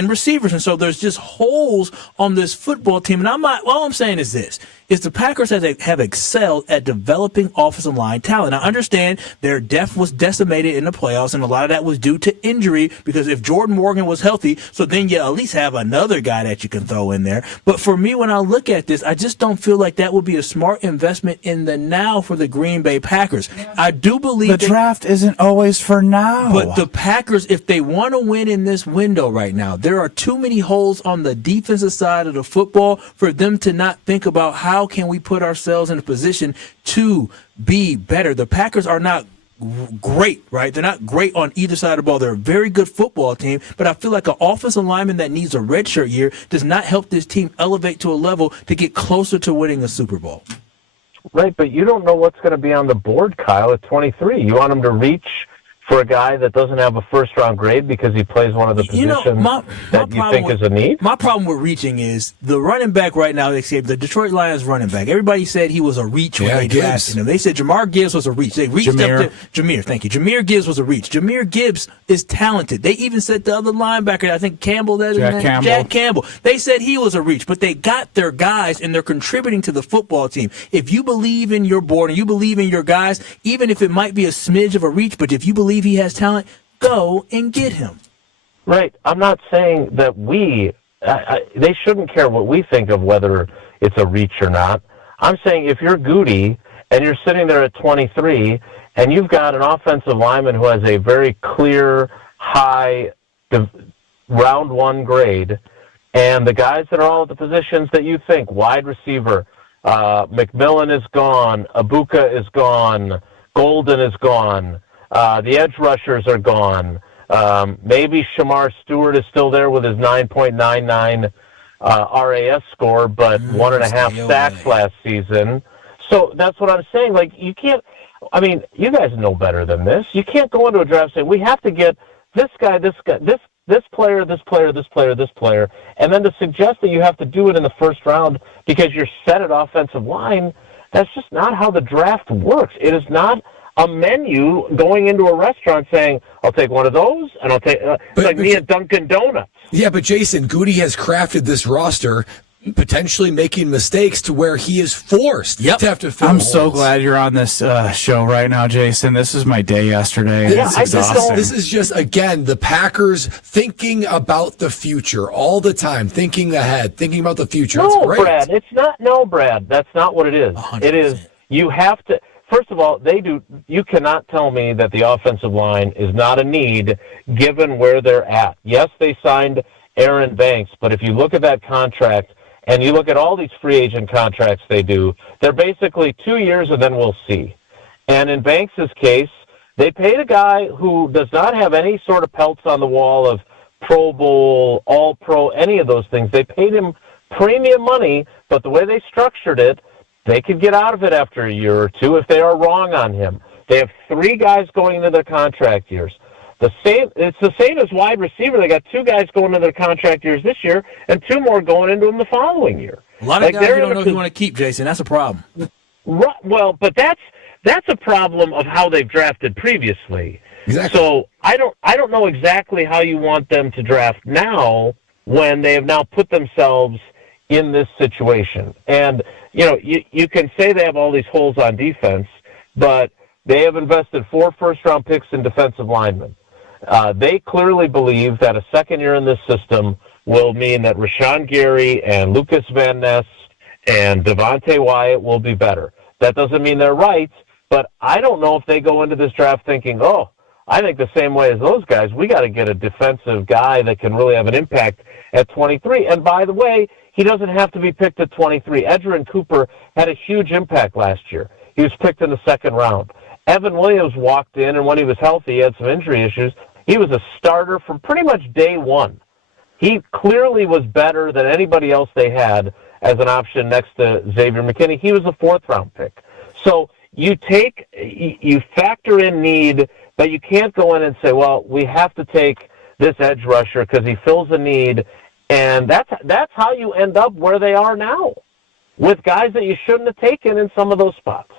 receivers, and so there's just holes on this football team. And all I'm saying is this: the Packers have excelled at developing offensive line talent. I understand their depth was decimated in the playoffs, and a lot of that was due to injury because if Jordan Morgan was healthy, so then you at least have another guy that you can throw in there. But for me, when I look at this, I just don't feel like that would be a smart investment in the now for the Green Bay Packers. I do believe the draft isn't always for now. But the Packers, if they want to win in this window right now, there are too many holes on the defensive side of the football for them to not think about how can we put ourselves in a position to be better. The Packers are not great, right? They're not great on either side of the ball. They're a very good football team, but I feel like an offensive lineman that needs a redshirt year does not help this team elevate to a level to get closer to winning a Super Bowl. Right, but you don't know what's going to be on the board, Kyle, at 23. You want them to reach for a guy that doesn't have a first-round grade because he plays one of the positions that you think is a need? My problem with reaching is the running back right now, they say the Detroit Lions running back. Everybody said he was a reach when they drafted him. They said Jamar Gibbs was a reach. They reached up to Jameer. Thank you. Jameer Gibbs was a reach. Jameer Gibbs is talented. They even said the other linebacker, I think Jack Campbell. They said he was a reach, but they got their guys and they're contributing to the football team. If you believe in your board and you believe in your guys, even if it might be a smidge of a reach, but if you believe he has talent, go and get him. Right. I'm not saying that they shouldn't care what we think of whether it's a reach or not. I'm saying if you're Goody and you're sitting there at 23 and you've got an offensive lineman who has a very clear, high round 1 grade, and the guys that are all at the positions that you think, wide receiver, McMillan is gone, Abuka is gone, Golden is gone, the edge rushers are gone. Maybe Shamar Stewart is still there with his 9.99 RAS score, but 1.5 sacks last season. So that's what I'm saying. You can't. I mean, you guys know better than this. You can't go into a draft saying we have to get this guy, this player, this player, this player, this player, and then to suggest that you have to do it in the first round because you're set at offensive line. That's just not how the draft works. It is not a menu going into a restaurant saying, I'll take one of those, and I'll take, me at Dunkin' Donuts. Yeah, but Jason, Goody has crafted this roster potentially making mistakes to where he is forced to have to fill holes. So glad you're on this show right now, Jason. This is my day yesterday. This is just, again, the Packers thinking about the future all the time, thinking ahead, thinking about the future. No, Brad, it's not. No, Brad, that's not what it is. 100%. It is, you have to. First of all, you cannot tell me that the offensive line is not a need given where they're at. Yes, they signed Aaron Banks, but if you look at that contract and you look at all these free agent contracts they do, they're basically 2 years and then we'll see. And in Banks' case, they paid a guy who does not have any sort of pelts on the wall of Pro Bowl, All-Pro, any of those things. They paid him premium money, but the way they structured it, they could get out of it after a year or two if they are wrong on him. They have 3 guys going into their contract years. It's the same as wide receiver. They got 2 guys going into their contract years this year and 2 more going into them the following year. A lot of guys you don't know if you want to keep, Jason. That's a problem. Right, well, but that's a problem of how they've drafted previously. Exactly. So I don't know exactly how you want them to draft now when they have now put themselves in this situation. And, you can say they have all these holes on defense, but they have invested 4 first-round picks in defensive linemen. They clearly believe that a second year in this system will mean that Rashawn Gary and Lucas Van Ness and Devontae Wyatt will be better. That doesn't mean they're right, but I don't know if they go into this draft thinking, I think the same way as those guys, we got to get a defensive guy that can really have an impact at 23. And by the way, he doesn't have to be picked at 23. Edgerrin Cooper had a huge impact last year. He was picked in the 2nd round. Evan Williams walked in, and when he was healthy, he had some injury issues. He was a starter from pretty much day one. He clearly was better than anybody else they had as an option next to Xavier McKinney. He was a 4th-round pick. So you factor in need, but you can't go in and say, well, we have to take this edge rusher because he fills a need, and that's how you end up where they are now, with guys that you shouldn't have taken in some of those spots.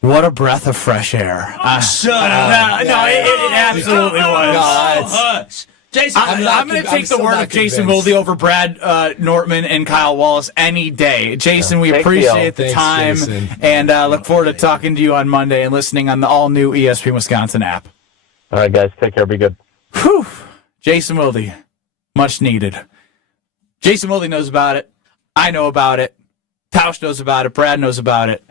What a breath of fresh air. Shut up. No, it absolutely was. Jason, I'm going to take the word of Jason Wilde over Brad Nortman and Kyle Wallace any day. Jason, we appreciate the time, and look forward to talking to you on Monday and listening on the all-new ESPN Wisconsin app. All right, guys. Take care. Be good. Whew. Jason Wilde. Much needed. Jason Wilde knows about it. I know about it. Tausch knows about it. Brad knows about it.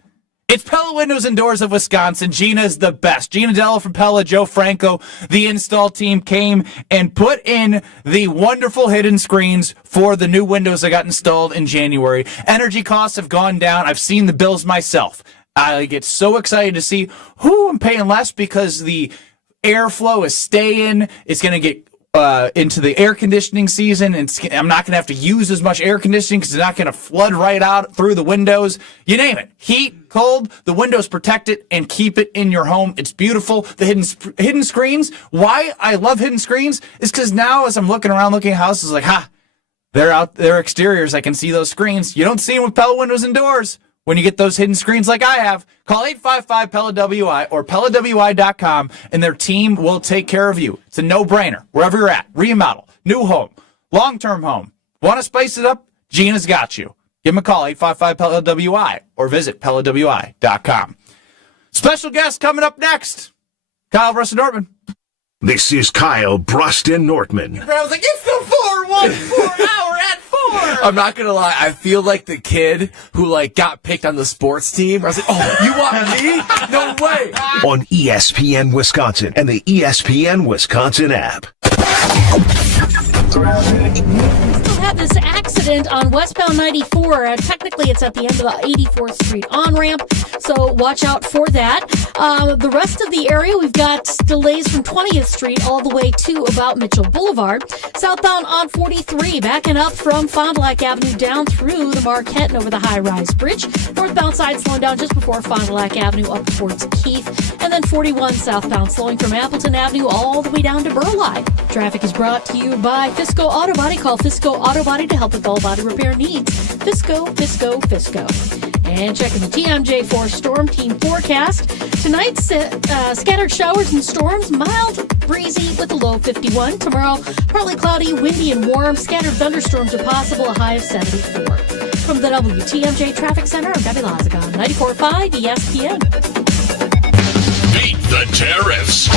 It's Pella Windows and Doors of Wisconsin. Gina's the best. Gina Della from Pella, Joe Franco, the install team came and put in the wonderful hidden screens for the new windows that got installed in January. Energy costs have gone down. I've seen the bills myself. I get so excited to see who I'm paying less because the airflow is staying. It's going to get into the air conditioning season, and I'm not going to have to use as much air conditioning because it's not going to flood right out through the windows. You name it. Heat, cold, the windows protect it and keep it in your home. It's beautiful. The hidden screens. Why I love hidden screens is because now as I'm looking around looking at houses, like, they're out, they're exteriors. I can see those screens. You don't see them with Pella Windows and Doors. When you get those hidden screens like I have, call 855-PELLA-WI or PellaWI.com, and their team will take care of you. It's a no-brainer. Wherever you're at, remodel, new home, long-term home. Want to spice it up? Gina's got you. Give them a call, 855-PELLA-WI, or visit PellaWI.com. Special guest coming up next, Kyle Bruston-Nortman. This is Kyle Bruston-Nortman. I was like, it's the 4-1-4 hour at 4. I'm not going to lie. I feel like the kid who got picked on the sports team. I was like, you want me? No way. On ESPN Wisconsin and the ESPN Wisconsin app. Still had this accident on westbound 94. Technically, it's at the end of the 84th Street on-ramp, so watch out for that. The rest of the area, we've got delays from 20th Street all the way to about Mitchell Boulevard. Southbound on 43, backing up from Fond du Lac Avenue down through the Marquette and over the high-rise bridge. Northbound side slowing down just before Fond du Lac Avenue up towards Keith. And then 41 southbound slowing from Appleton Avenue all the way down to Burleigh. Traffic is brought to you by Fisco Auto Body. Call Fisco Auto Body to help with all body repair needs. Fisco. And checking the TMJ4 Storm Team forecast. Tonight's scattered showers and storms, mild, breezy with a low of 51. Tomorrow, partly cloudy, windy, and warm. Scattered thunderstorms are possible, a high of 74. From the WTMJ Traffic Center, I'm Debbie Lazagon, 94.5 ESPN. Beat the tariffs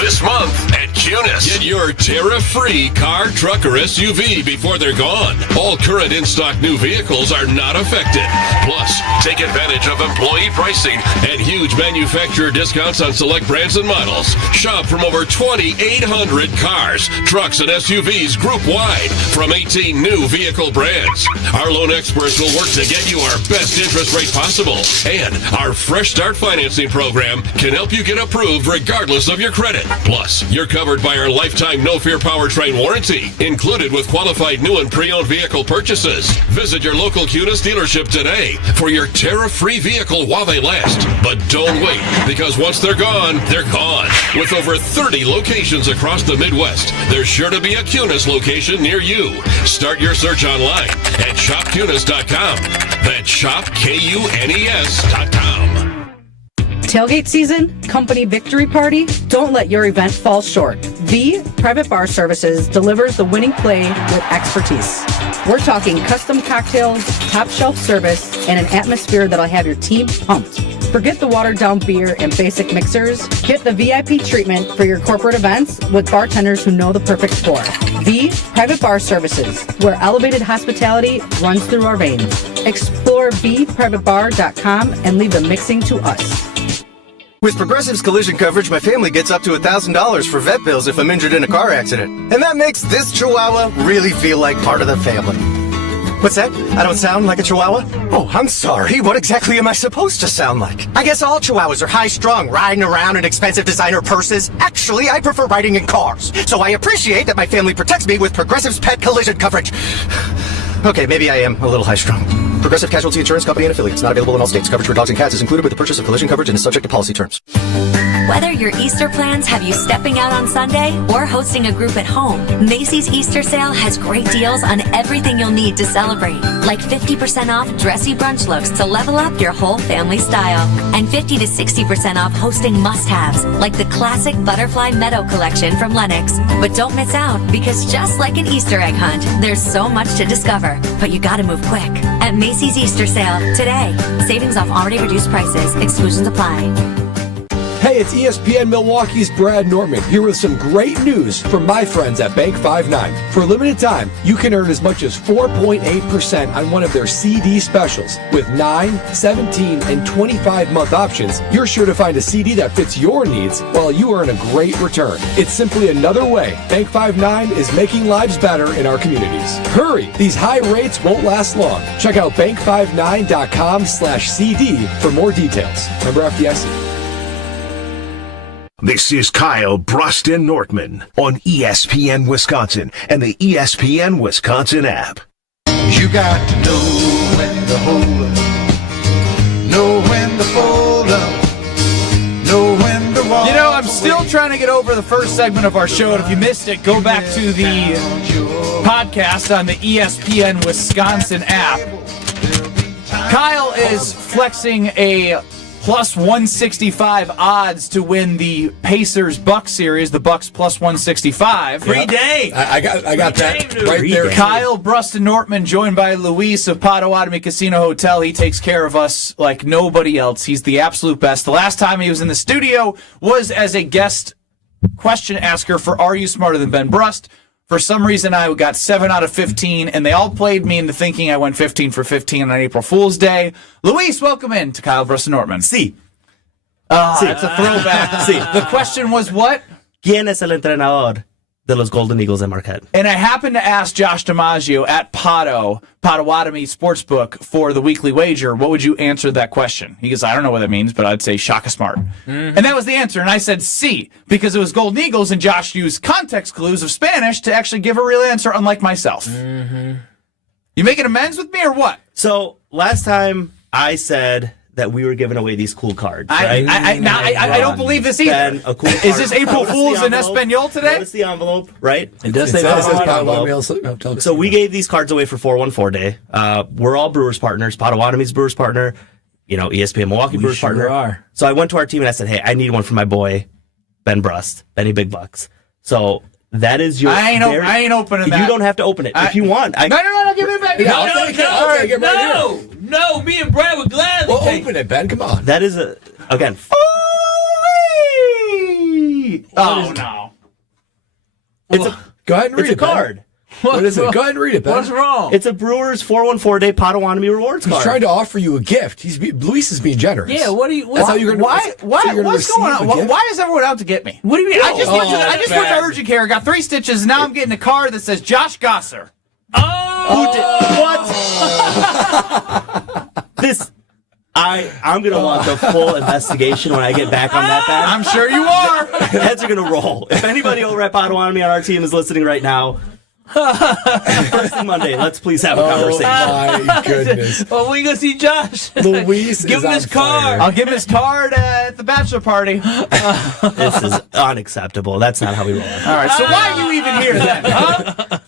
this month at Cunis. Get your tariff-free car, truck, or SUV before they're gone. All current in-stock new vehicles are not affected. Plus, take advantage of employee pricing and huge manufacturer discounts on select brands and models. Shop from over 2,800 cars, trucks, and SUVs group-wide from 18 new vehicle brands. Our loan experts will work to get you our best interest rate possible. And our Fresh Start financing program can help you get approved regardless of your credit. Plus, you're covered Powered by our lifetime no-fear powertrain warranty, included with qualified new and pre-owned vehicle purchases. Visit your local Cunis dealership today for your tariff-free vehicle while they last. But don't wait, because once they're gone, they're gone. With over 30 locations across the Midwest, there's sure to be a Cunis location near you. Start your search online at shopcunis.com. That's shopkunes.com. Tailgate season, company victory party, don't let your event fall short. The Private Bar Services delivers the winning play with expertise. We're talking custom cocktails, top shelf service, and an atmosphere that'll have your team pumped. Forget the watered down beer and basic mixers. Get the VIP treatment for your corporate events with bartenders who know the perfect pour. The Private Bar Services, where elevated hospitality runs through our veins. Explore theprivatebar.com and leave the mixing to us. With Progressive's collision coverage, my family gets up to $1,000 for vet bills if I'm injured in a car accident. And that makes this Chihuahua really feel like part of the family. What's that? I don't sound like a Chihuahua? Oh, I'm sorry. What exactly am I supposed to sound like? I guess all Chihuahuas are high-strung, riding around in expensive designer purses. Actually, I prefer riding in cars. So I appreciate that my family protects me with Progressive's pet collision coverage. Okay, maybe I am a little high-strung. Progressive Casualty Insurance Company and affiliates. Not available in all states. Coverage for dogs and cats is included with the purchase of collision coverage and is subject to policy terms. Whether your Easter plans have you stepping out on Sunday or hosting a group at home, Macy's Easter sale has great deals on everything you'll need to celebrate. Like 50% off dressy brunch looks to level up your whole family style. And 50 to 60% off hosting must-haves, like the classic Butterfly Meadow collection from Lenox. But don't miss out, because just like an Easter egg hunt, there's so much to discover. But you gotta move quick. At Macy's Easter sale today. Savings off already reduced prices. Exclusions apply. Hey, it's ESPN Milwaukee's Brad Nortman here with some great news from my friends at Bank 59. For a limited time, you can earn as much as 4.8% on one of their CD specials. With 9, 17, and 25-month options, you're sure to find a CD that fits your needs while you earn a great return. It's simply another way Bank 59 is making lives better in our communities. Hurry! These high rates won't last long. Check out bank59.com/CD for more details. Member FDIC. This is Kyle Bruston Nortman on ESPN Wisconsin and the ESPN Wisconsin app. You got to know when to hold up, know when to fold up, know when to walk. You know, I'm still trying to get over the first segment of our show, and if you missed it, go back to the podcast on the ESPN Wisconsin app. Kyle is flexing a plus 165 odds to win the Pacers-Bucks series, the Bucks plus 165. Free day. I got that right there. Kyle Bruston Nortman, joined by Luis of Potawatomi Casino Hotel. He takes care of us like nobody else. He's the absolute best. The last time he was in the studio was as a guest question asker for Are You Smarter Than Ben Brust? For some reason, I got 7 out of 15, and they all played me into thinking I went 15 for 15 on April Fool's Day. Luis, welcome in to Kyle Bruston Nortman. Sí. It's a throwback. Sí. The question was what? ¿Quién es el entrenador de los Golden Eagles de Marquette? And I happened to ask Josh DiMaggio at Potawatomi Sportsbook for the weekly wager, what would you answer that question? He goes, I don't know what that means, but I'd say Shaka Smart. And that was the answer. And I said C, because it was Golden Eagles, and Josh used context clues of Spanish to actually give a real answer, unlike myself. You making amends with me or what? So, last time I said that we were giving away these cool cards, right? I don't believe this either. Is this April Fool's in Espanol today? Notice the envelope, right? It does say that. So we gave these cards away for 414 Day. We're all Brewers partners. Potawatomi's Brewers partner. You know, ESPN Milwaukee Brewers partner. Are. So I went to our team and I said, hey, I need one for my boy, Ben Brust, Benny Big Bucks. So that is your... I ain't opening that. You don't have to open it. If you want. No, give it back. No, me and Brad would gladly take open it, Ben. Come on. That is again. Oh, no. Go ahead and read it. It's a card. What is it? Go ahead and read it, Ben. What's wrong? It's a Brewers 414 Day Potawatomi rewards card. He's trying to offer you a gift. Luis is being generous. Yeah, what do you... That's how you're gonna, what's going on? Why is everyone out to get me? What do you mean? I just went to urgent care, got 3 stitches, and now I'm getting a card that says Josh Gosser. What? I'm going to want the full investigation when I get back on that bat. I'm sure you are. Heads are going to roll. If anybody over at Potawatomi on our team is listening right now, first thing Monday, let's please have a conversation. Oh, my goodness. Well, we gonna see Josh. Luis Give is him on his card. fire. I'll give him his card at the bachelor party. This is unacceptable. That's not how we roll. All right, so why are you even here then, huh?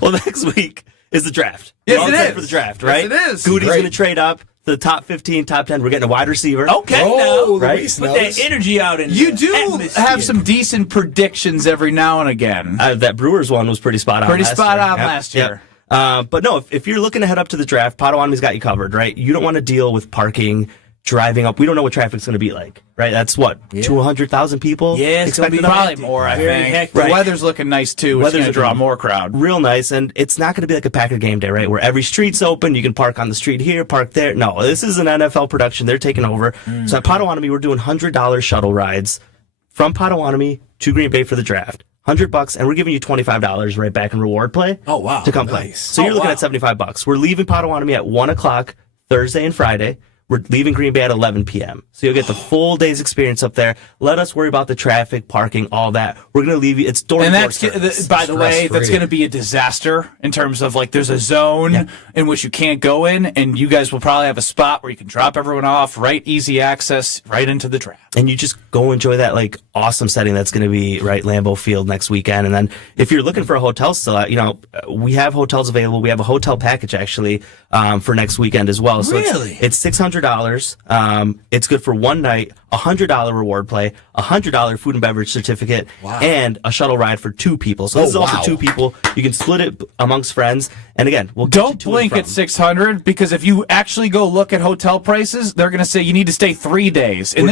Well, next week is the draft. Yes, We're all it set is. for the draft, right? Yes, it is. Goody's Great. going to trade up to the top 15, top 10. We're getting a wide receiver. Okay, Oh, now Right? Luis put knows. that energy out in You the do atmosphere. have some decent predictions every now and again. That Brewers one was pretty spot on. Pretty last spot year. on Yep, last yep. year. But no, if you're looking to head up to the draft, Potawatomi's got you covered, right? You don't want to deal with parking, driving up. We don't know what traffic's going to be like, right? That's what, 200,000 people? Yeah, it's gonna be expected up? Probably hectic. more, I Very think. hectic. The Right. weather's looking nice, too, which is Weather's going to draw looking more crowd. Real nice, and it's not going to be like a Packer game day, right? Where every street's open, you can park on the street here, park there. No, this is an NFL production. They're taking over. So at Potawatomi, we're doing $100 shuttle rides from Potawatomi to Green Bay for the draft. $100, and we're giving you $25 right back in reward play. Oh, wow. To come play. Nice. So you're looking at $75. We're leaving Potawatomi at 1 o'clock Thursday and Friday. We're leaving Green Bay at 11 p.m. So you'll get the full day's experience up there. Let us worry about the traffic, parking, all that. We're going to leave you. It's door And to door that's, service. by the way, that's Stress-free. going to be a disaster in terms of, like, there's a zone in which you can't go in, and you guys will probably have a spot where you can drop everyone off, right, easy access, right into the draft. And you just go enjoy that like awesome setting that's going to be right Lambeau Field next weekend. And then if you're looking for a hotel still, we have hotels available. We have a hotel package actually for next weekend as well. So Really? it's $600. It's good for one night, $100 reward play, $100 food and beverage certificate, and a shuttle ride for 2 people. So this is all for 2 people. You can split it amongst friends. And again, we'll get you Don't to and blink from. at 600 because if you actually go look at hotel prices, they're going to say you need to stay 3 days. And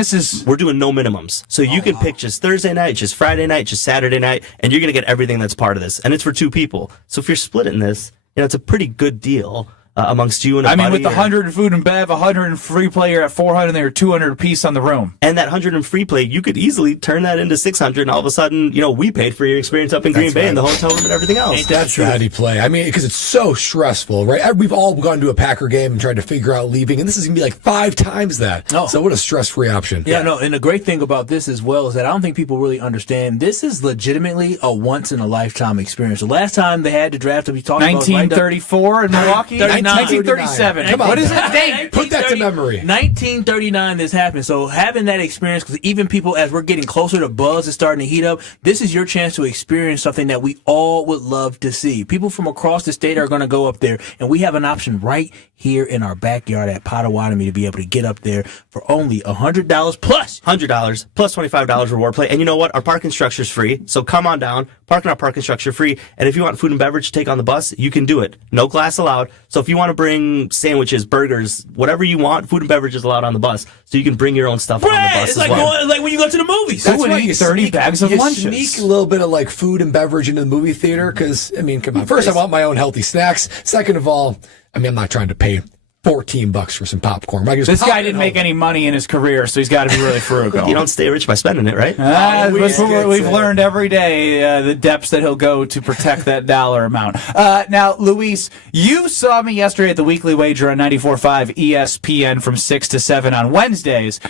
We're doing no minimums. So you can pick just Thursday night, just Friday night, just Saturday night, and you're going to get everything that's part of this. And it's for 2 people. So if you're splitting this, it's a pretty good deal amongst you and a I mean, buddy with the or- 100 in food and bev, 100 in free play, you're at 400, there are 200 apiece on the room. And that 100 in free play, you could easily turn that into 600, and all of a sudden, we paid for your experience up in Green Bay and the hotel room and everything else. That's how you play. I mean, because it's so stressful, right? We've all gone to a Packer game and tried to figure out leaving, and this is going to be like 5 times that. Oh. So what a stress-free option. Yeah, no, and the great thing about this as well is that I don't think people really understand this is legitimately a once-in-a-lifetime experience. The last time they had the draft to be talking about 1934 in Milwaukee? 1937. Come on, What is man. it? Date? Put that to memory. 1939 this happened. So having that experience, because even people, as we're getting closer to buzz is starting to heat up, this is your chance to experience something that we all would love to see. People from across the state are going to go up there, and we have an option right here in our backyard at Potawatomi to be able to get up there for only $100 plus. $100 plus $25 reward play. And you know what? Our parking structure is free. So come on down, park in our parking structure free. And if you want food and beverage to take on the bus, you can do it. No glass allowed. So if you want to bring sandwiches, burgers, whatever you want, food and beverage is allowed on the bus. So you can bring your own stuff on the Right, bus it's as like well. going, like when you go to the movies. That's would why eat you 30 sneak, bags of you lunches. sneak a little bit of like food and beverage into the movie theater because, I mean, come on. First, I want my own healthy snacks. Second of all, I mean, I'm not trying to pay $14 for some popcorn. I can just This pop guy it didn't home. make any money in his career, so he's got to be really frugal. You don't stay rich by spending it, right? That's what we've learned every day, the depths that he'll go to protect that dollar amount. Now, Luis, you saw me yesterday at the Weekly Wager on 94.5 ESPN from 6 to 7 on Wednesdays.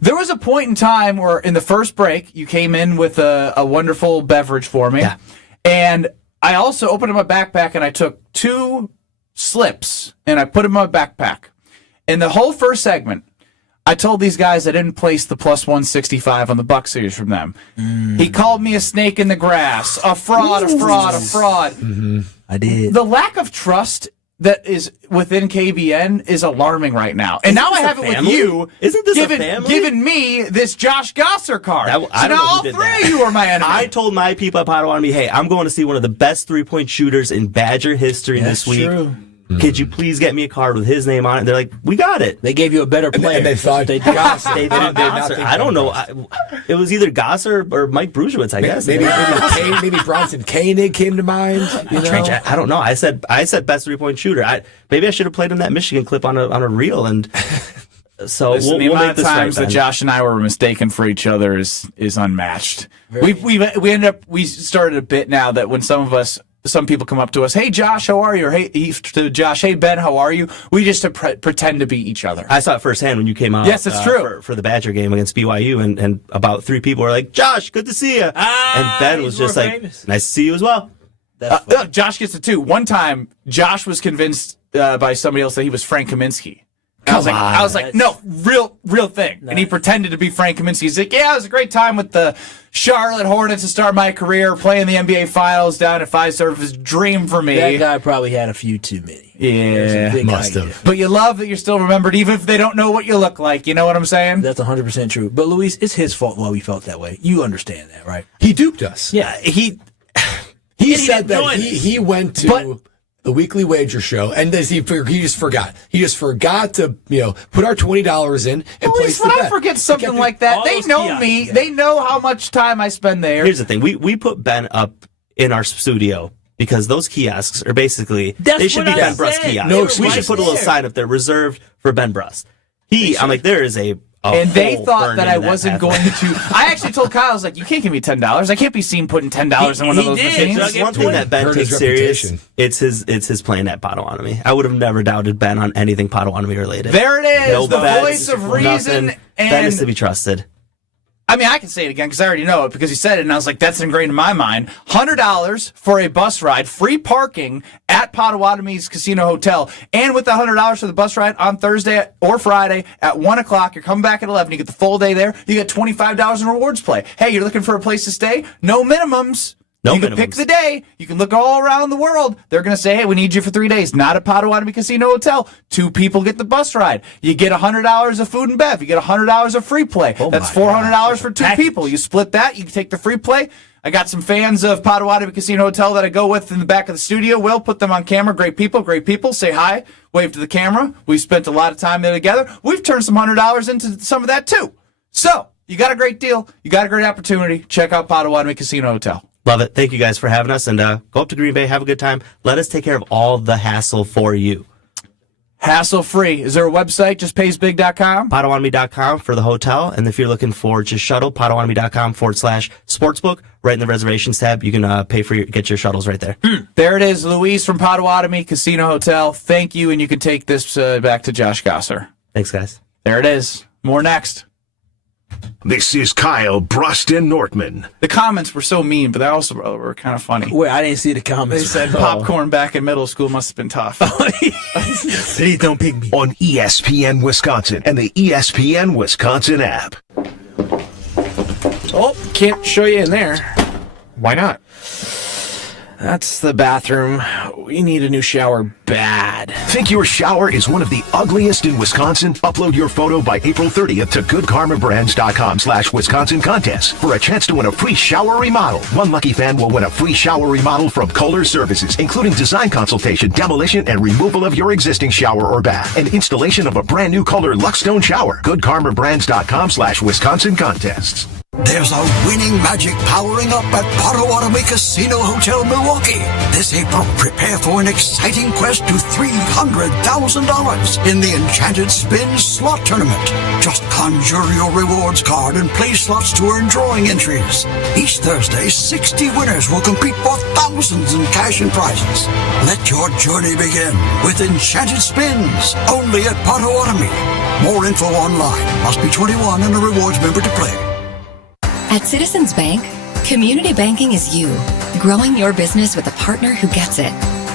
There was a point in time where in the first break, you came in with a wonderful beverage for me. Yeah. And I also opened up my backpack and I took 2 slips and I put them in my backpack. In the whole first segment, I told these guys I didn't place the plus 165 on the Buck series from them. He called me a snake in the grass, a fraud, a fraud, a fraud. Mm-hmm. I did. The lack of trust that is within KBN is alarming right now. And now I have it with you. Isn't this a family? Giving me this Josh Gosser card. I So don't now know who all did 3 that. of you are my enemy. I told my people at Potawatomi, hey, I'm going to see one of the best 3-point shooters in Badger history this week. True. Could you please get me a card with his name on it? And they're like, we got it. They gave you a better player. And they thought they did. Gosser. They Did didn't not Gosser. think I don't know. Gosser. It was either Gosser or Mike Brusiewicz, I guess. Maybe Bronson Koenig came to mind. You know? Strange. I don't know. I said best 3-point shooter. Maybe I should have played him that Michigan clip on a reel. And so Listen, the we'll amount make of this times right, that Ben. Josh and I were mistaken for each other is unmatched. We started a bit now that when some of us some people come up to us, hey, Josh, how are you? Or hey, to Josh, hey, Ben, how are you? We just pretend to be each other. I saw it firsthand when you came out. Yes, it's true. For the Badger game against BYU, and about 3 people were like, Josh, good to see you. And Ben was just like, nice to see you as well. Josh gets it too. One time, Josh was convinced by somebody else that he was Frank Kaminsky. I was like, no, real thing. Nice. And he pretended to be Frank Kaminsky. He's like, yeah, it was a great time with the Charlotte Hornets to start my career, playing the NBA Finals down at Fiserv. It was a dream for me. That guy probably had a few too many. Yeah, must have. But you love that you're still remembered, even if they don't know what you look like. You know what I'm saying? That's 100% true. But Luis, it's his fault why we felt that way. You understand that, right? He duped us. Yeah, he said that he went to the Weekly Wager show, and he just forgot. He just forgot to put our $20 in and place the bet. When I forget something like that, they know me. Yeah. They know how much time I spend there. Here's the thing: we put Ben up in our studio because those kiosks are basically they should be Ben Bruss kiosks. No, we should put a little sign up there reserved for Ben Bruss. I'm like, there is a and they thought that I wasn't going to. I actually told Kyle, I was like, you can't give me $10. I can't be seen putting $10 in one of those machines. That's one thing that Ben takes serious. It's his playing at Potawatomi. I would have never doubted Ben on anything Potawatomi related. There it is, no the bets, voice of reason. Nothing. Ben is to be trusted. I mean, I can say it again because I already know it because he said it, and I was like, that's ingrained in my mind. $100 for a bus ride, free parking at Potawatomi's Casino Hotel, and with the $100 for the bus ride on Thursday or Friday at 1 o'clock, you're coming back at 11, you get the full day there, you get $25 in rewards play. Hey, you're looking for a place to stay? No minimums. You can pick the day. You can look all around the world. They're going to say, hey, we need you for 3 days. Not at Potawatomi Casino Hotel. 2 people get the bus ride. You get $100 of food and bev. You get $100 of free play. That's $400 for 2 people. You split that. You can take the free play. I got some fans of Potawatomi Casino Hotel that I go with in the back of the studio. We'll put them on camera. Great people. Say hi. Wave to the camera. We've spent a lot of time there together. We've turned some $100 into some of that, too. So, you got a great deal. You got a great opportunity. Check out Potawatomi Casino Hotel. Love it. Thank you guys for having us, and go up to Green Bay, have a good time. Let us take care of all the hassle for you. Hassle-free. Is there a website, justpaysbig.com? Potawatomi.com for the hotel, and if you're looking for just shuttle, Potawatomi.com/sportsbook. Right in the reservations tab, you can get your shuttles right there. There it is, Luis from Potawatomi Casino Hotel. Thank you, and you can take this back to Josh Gosser. Thanks, guys. There it is. More next. This is Kyle Bruston Nortman. The comments were so mean, but they also were kind of funny. Wait, I didn't see the comments. They said popcorn back in middle school must have been tough. Please don't pick me. On ESPN Wisconsin and the ESPN Wisconsin app. Oh, can't show you in there. Why not? That's the bathroom. We need a new shower bad. Think your shower is one of the ugliest in Wisconsin? Upload your photo by April 30th to goodkarmabrands.com/Wisconsin contest for a chance to win a free shower remodel. One lucky fan will win a free shower remodel from Kohler Services, including design consultation, demolition, and removal of your existing shower or bath, and installation of a brand new Kohler Luxstone shower. goodkarmabrands.com/Wisconsin contests. There's a winning magic powering up at Potawatomi Casino Hotel Milwaukee. This April, prepare for an exciting quest to $300,000 in the Enchanted Spin Slot Tournament. Just conjure your rewards card and play slots to earn drawing entries. Each Thursday, 60 winners will compete for thousands in cash and prizes. Let your journey begin with Enchanted Spins, only at Potawatomi. More info online. Must be 21 and a rewards member to play. At Citizens Bank, community banking is you, growing your business with a partner who gets it.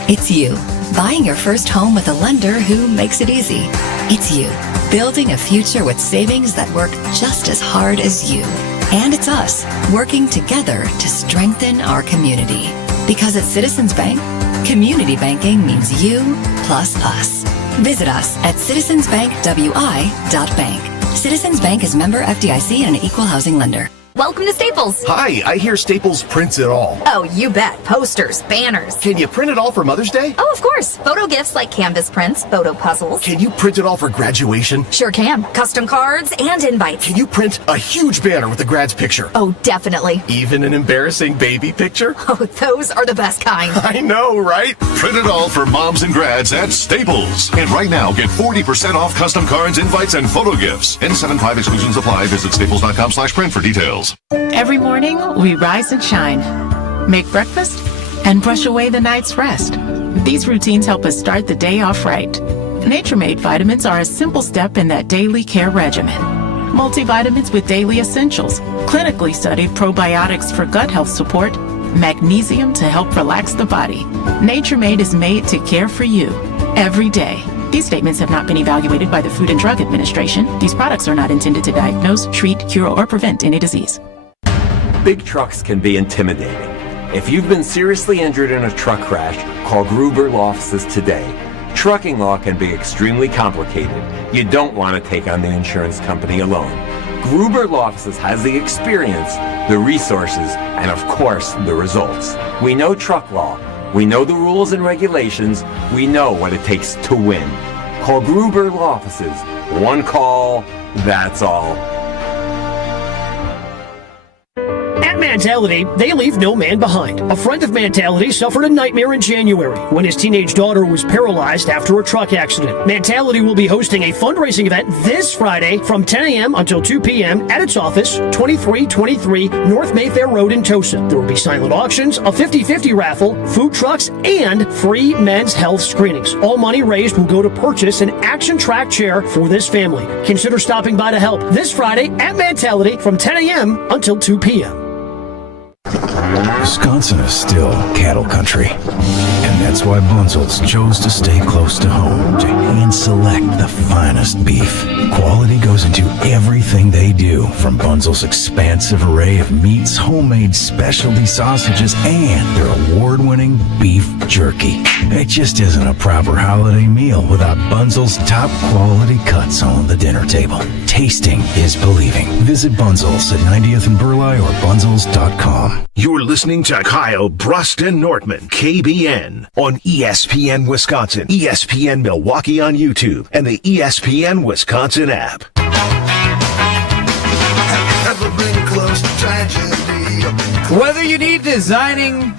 It's you, buying your first home with a lender who makes it easy. It's you, building a future with savings that work just as hard as you. And it's us, working together to strengthen our community. Because at Citizens Bank, community banking means you plus us. Visit us at citizensbankwi.bank. Citizens Bank is member FDIC and an equal housing lender. Welcome to Staples. Hi, I hear Staples prints it all. Oh, you bet. Posters, banners. Can you print it all for Mother's Day? Oh, of course. Photo gifts like canvas prints, photo puzzles. Can you print it all for graduation? Sure can. Custom cards and invites. Can you print a huge banner with the grad's picture? Oh, definitely. Even an embarrassing baby picture? Oh, those are the best kind. I know, right? Print it all for moms and grads at Staples. And right now, get 40% off custom cards, invites, and photo gifts. N75 exclusions apply. Visit staples.com/print for details. Every morning, we rise and shine. Make breakfast and brush away the night's rest. These routines help us start the day off right. Nature Made vitamins are a simple step in that daily care regimen. Multivitamins with daily essentials, clinically studied probiotics for gut health support, magnesium to help relax the body. Nature Made is made to care for you every day. These statements have not been evaluated by the Food and Drug Administration. These products are not intended to diagnose, treat, cure, or prevent any disease. Big trucks can be intimidating. If you've been seriously injured in a truck crash, call Gruber Law Offices today. Trucking law can be extremely complicated. You don't want to take on the insurance company alone. Gruber Law Offices has the experience, the resources, and of course, the results. We know truck law. We know the rules and regulations. We know what it takes to win. Call Gruber Law Offices. One call, that's all. At Mentality, they leave no man behind. A friend of Mentality suffered a nightmare in January when his teenage daughter was paralyzed after a truck accident. Mentality will be hosting a fundraising event this Friday from 10 a.m. until 2 p.m. at its office, 2323 North Mayfair Road in Tosa. There will be silent auctions, a 50-50 raffle, food trucks, and free men's health screenings. All money raised will go to purchase an Action Track chair for this family. Consider stopping by to help this Friday at Mentality from 10 a.m. until 2 p.m. Wisconsin is still cattle country, and that's why Bunzel's chose to stay close to home to hand select the finest beef. Quality goes into everything they do, from Bunzel's expansive array of meats, homemade specialty sausages, and their award-winning beef jerky. It just isn't a proper holiday meal without Bunzel's top quality cuts on the dinner table. Tasting is believing. Visit Bunzel's at 90th and Burleigh or bunzels.com. You're listening to Kyle Bruston Nortman, KBN, on ESPN Wisconsin, ESPN Milwaukee on YouTube, and the ESPN Wisconsin app. Ever been close to tragedy? Whether you need designing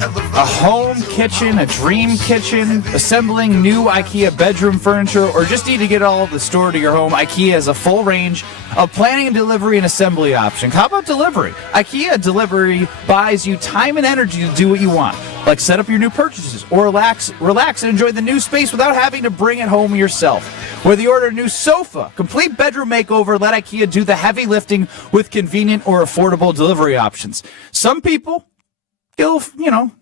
a home kitchen, a dream kitchen, assembling new IKEA bedroom furniture, or just need to get all of the store to your home, IKEA has a full range of planning and delivery and assembly options. How about delivery? IKEA Delivery buys you time and energy to do what you want, like set up your new purchases or relax and enjoy the new space without having to bring it home yourself. Whether you order a new sofa, complete bedroom makeover, let IKEA do the heavy lifting with convenient or affordable delivery options. Some people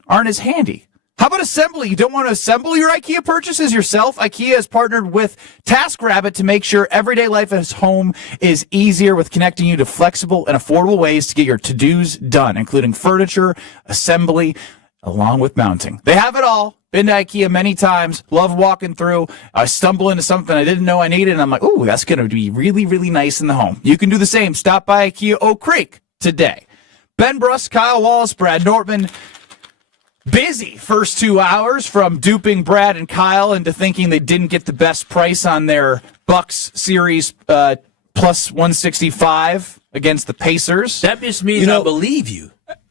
aren't as handy. How about assembly? You don't want to assemble your IKEA purchases yourself? IKEA has partnered with TaskRabbit to make sure everyday life at home is easier with connecting you to flexible and affordable ways to get your to-dos done, including furniture, assembly, along with mounting. They have it all. Been to IKEA many times. Love walking through. I stumble into something I didn't know I needed, and I'm like, ooh, that's going to be really, really nice in the home. You can do the same. Stop by IKEA Oak Creek today. Ben Bruss, Kyle Wallace, Brad Nortman. Busy first 2 hours, from duping Brad and Kyle into thinking they didn't get the best price on their Bucks series plus 165 against the Pacers. That just means I believe you.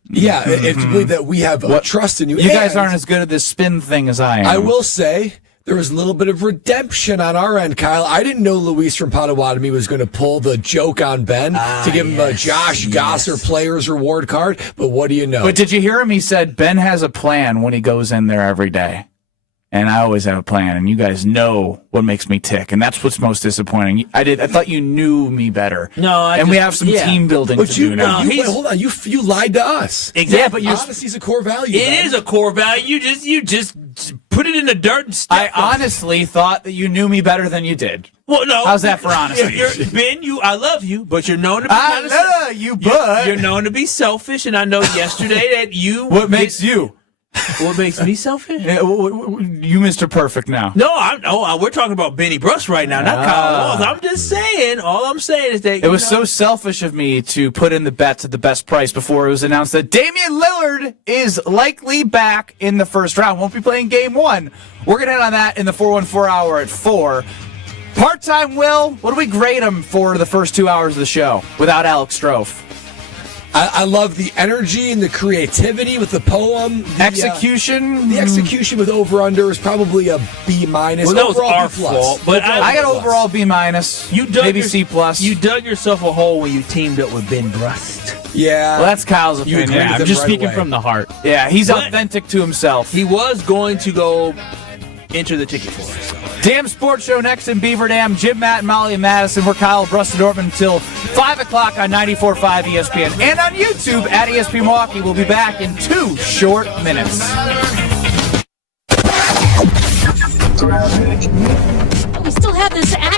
Yeah, it's believe that we have trust in you. You guys aren't as good at this spin thing as I am. I will say there was a little bit of redemption on our end, Kyle. I didn't know Luis from Potawatomi was going to pull the joke on Ben to give him a Josh Gosser Players Reward card, but what do you know? But did you hear him? He said Ben has a plan when he goes in there every day. And I always have a plan, and you guys know what makes me tick, and that's what's most disappointing. I thought you knew me better. No, we have some team building to do now. Wait, hold on, you lied to us. Exactly. Yeah, but honesty's a core value. It is a core value. You just put it in the dirt and I honestly thought that you knew me better than you did. Well, no. How's that for honesty? Ben, I love you, but you're known to be you're known to be selfish, and I know yesterday that you. What makes you? What makes me selfish? You Mr. Perfect now. No, we're talking about Benny Bruss right now, not Kyle Walls. I'm just saying. All I'm saying is that it was so selfish of me to put in the bets at the best price before it was announced that Damian Lillard is likely back in the first round. Won't be playing game 1. We're gonna hit on that in the 414 hour at 4. Part-time Will, what do we grade him for the first 2 hours of the show without Alex Strofe? I love the energy and the creativity with the poem. Execution? The execution with over-under is probably a B-. Well, that was our fault. But I got overall B-. You dug maybe C+. You dug yourself a hole when you teamed up with Ben Brust. Yeah. Well, that's Kyle's You opinion. agree with I'm him just right speaking away. from the heart. Yeah, he's authentic to himself. He was going to go enter the ticket for us. So. Damn Sports Show next in Beaver Dam. Jim, Matt, and Molly and Madison. We're Kyle Brusted Dortmund until 5 o'clock on 94.5 ESPN. And on YouTube at ESPN Milwaukee. We'll be back in 2 short minutes. We still have this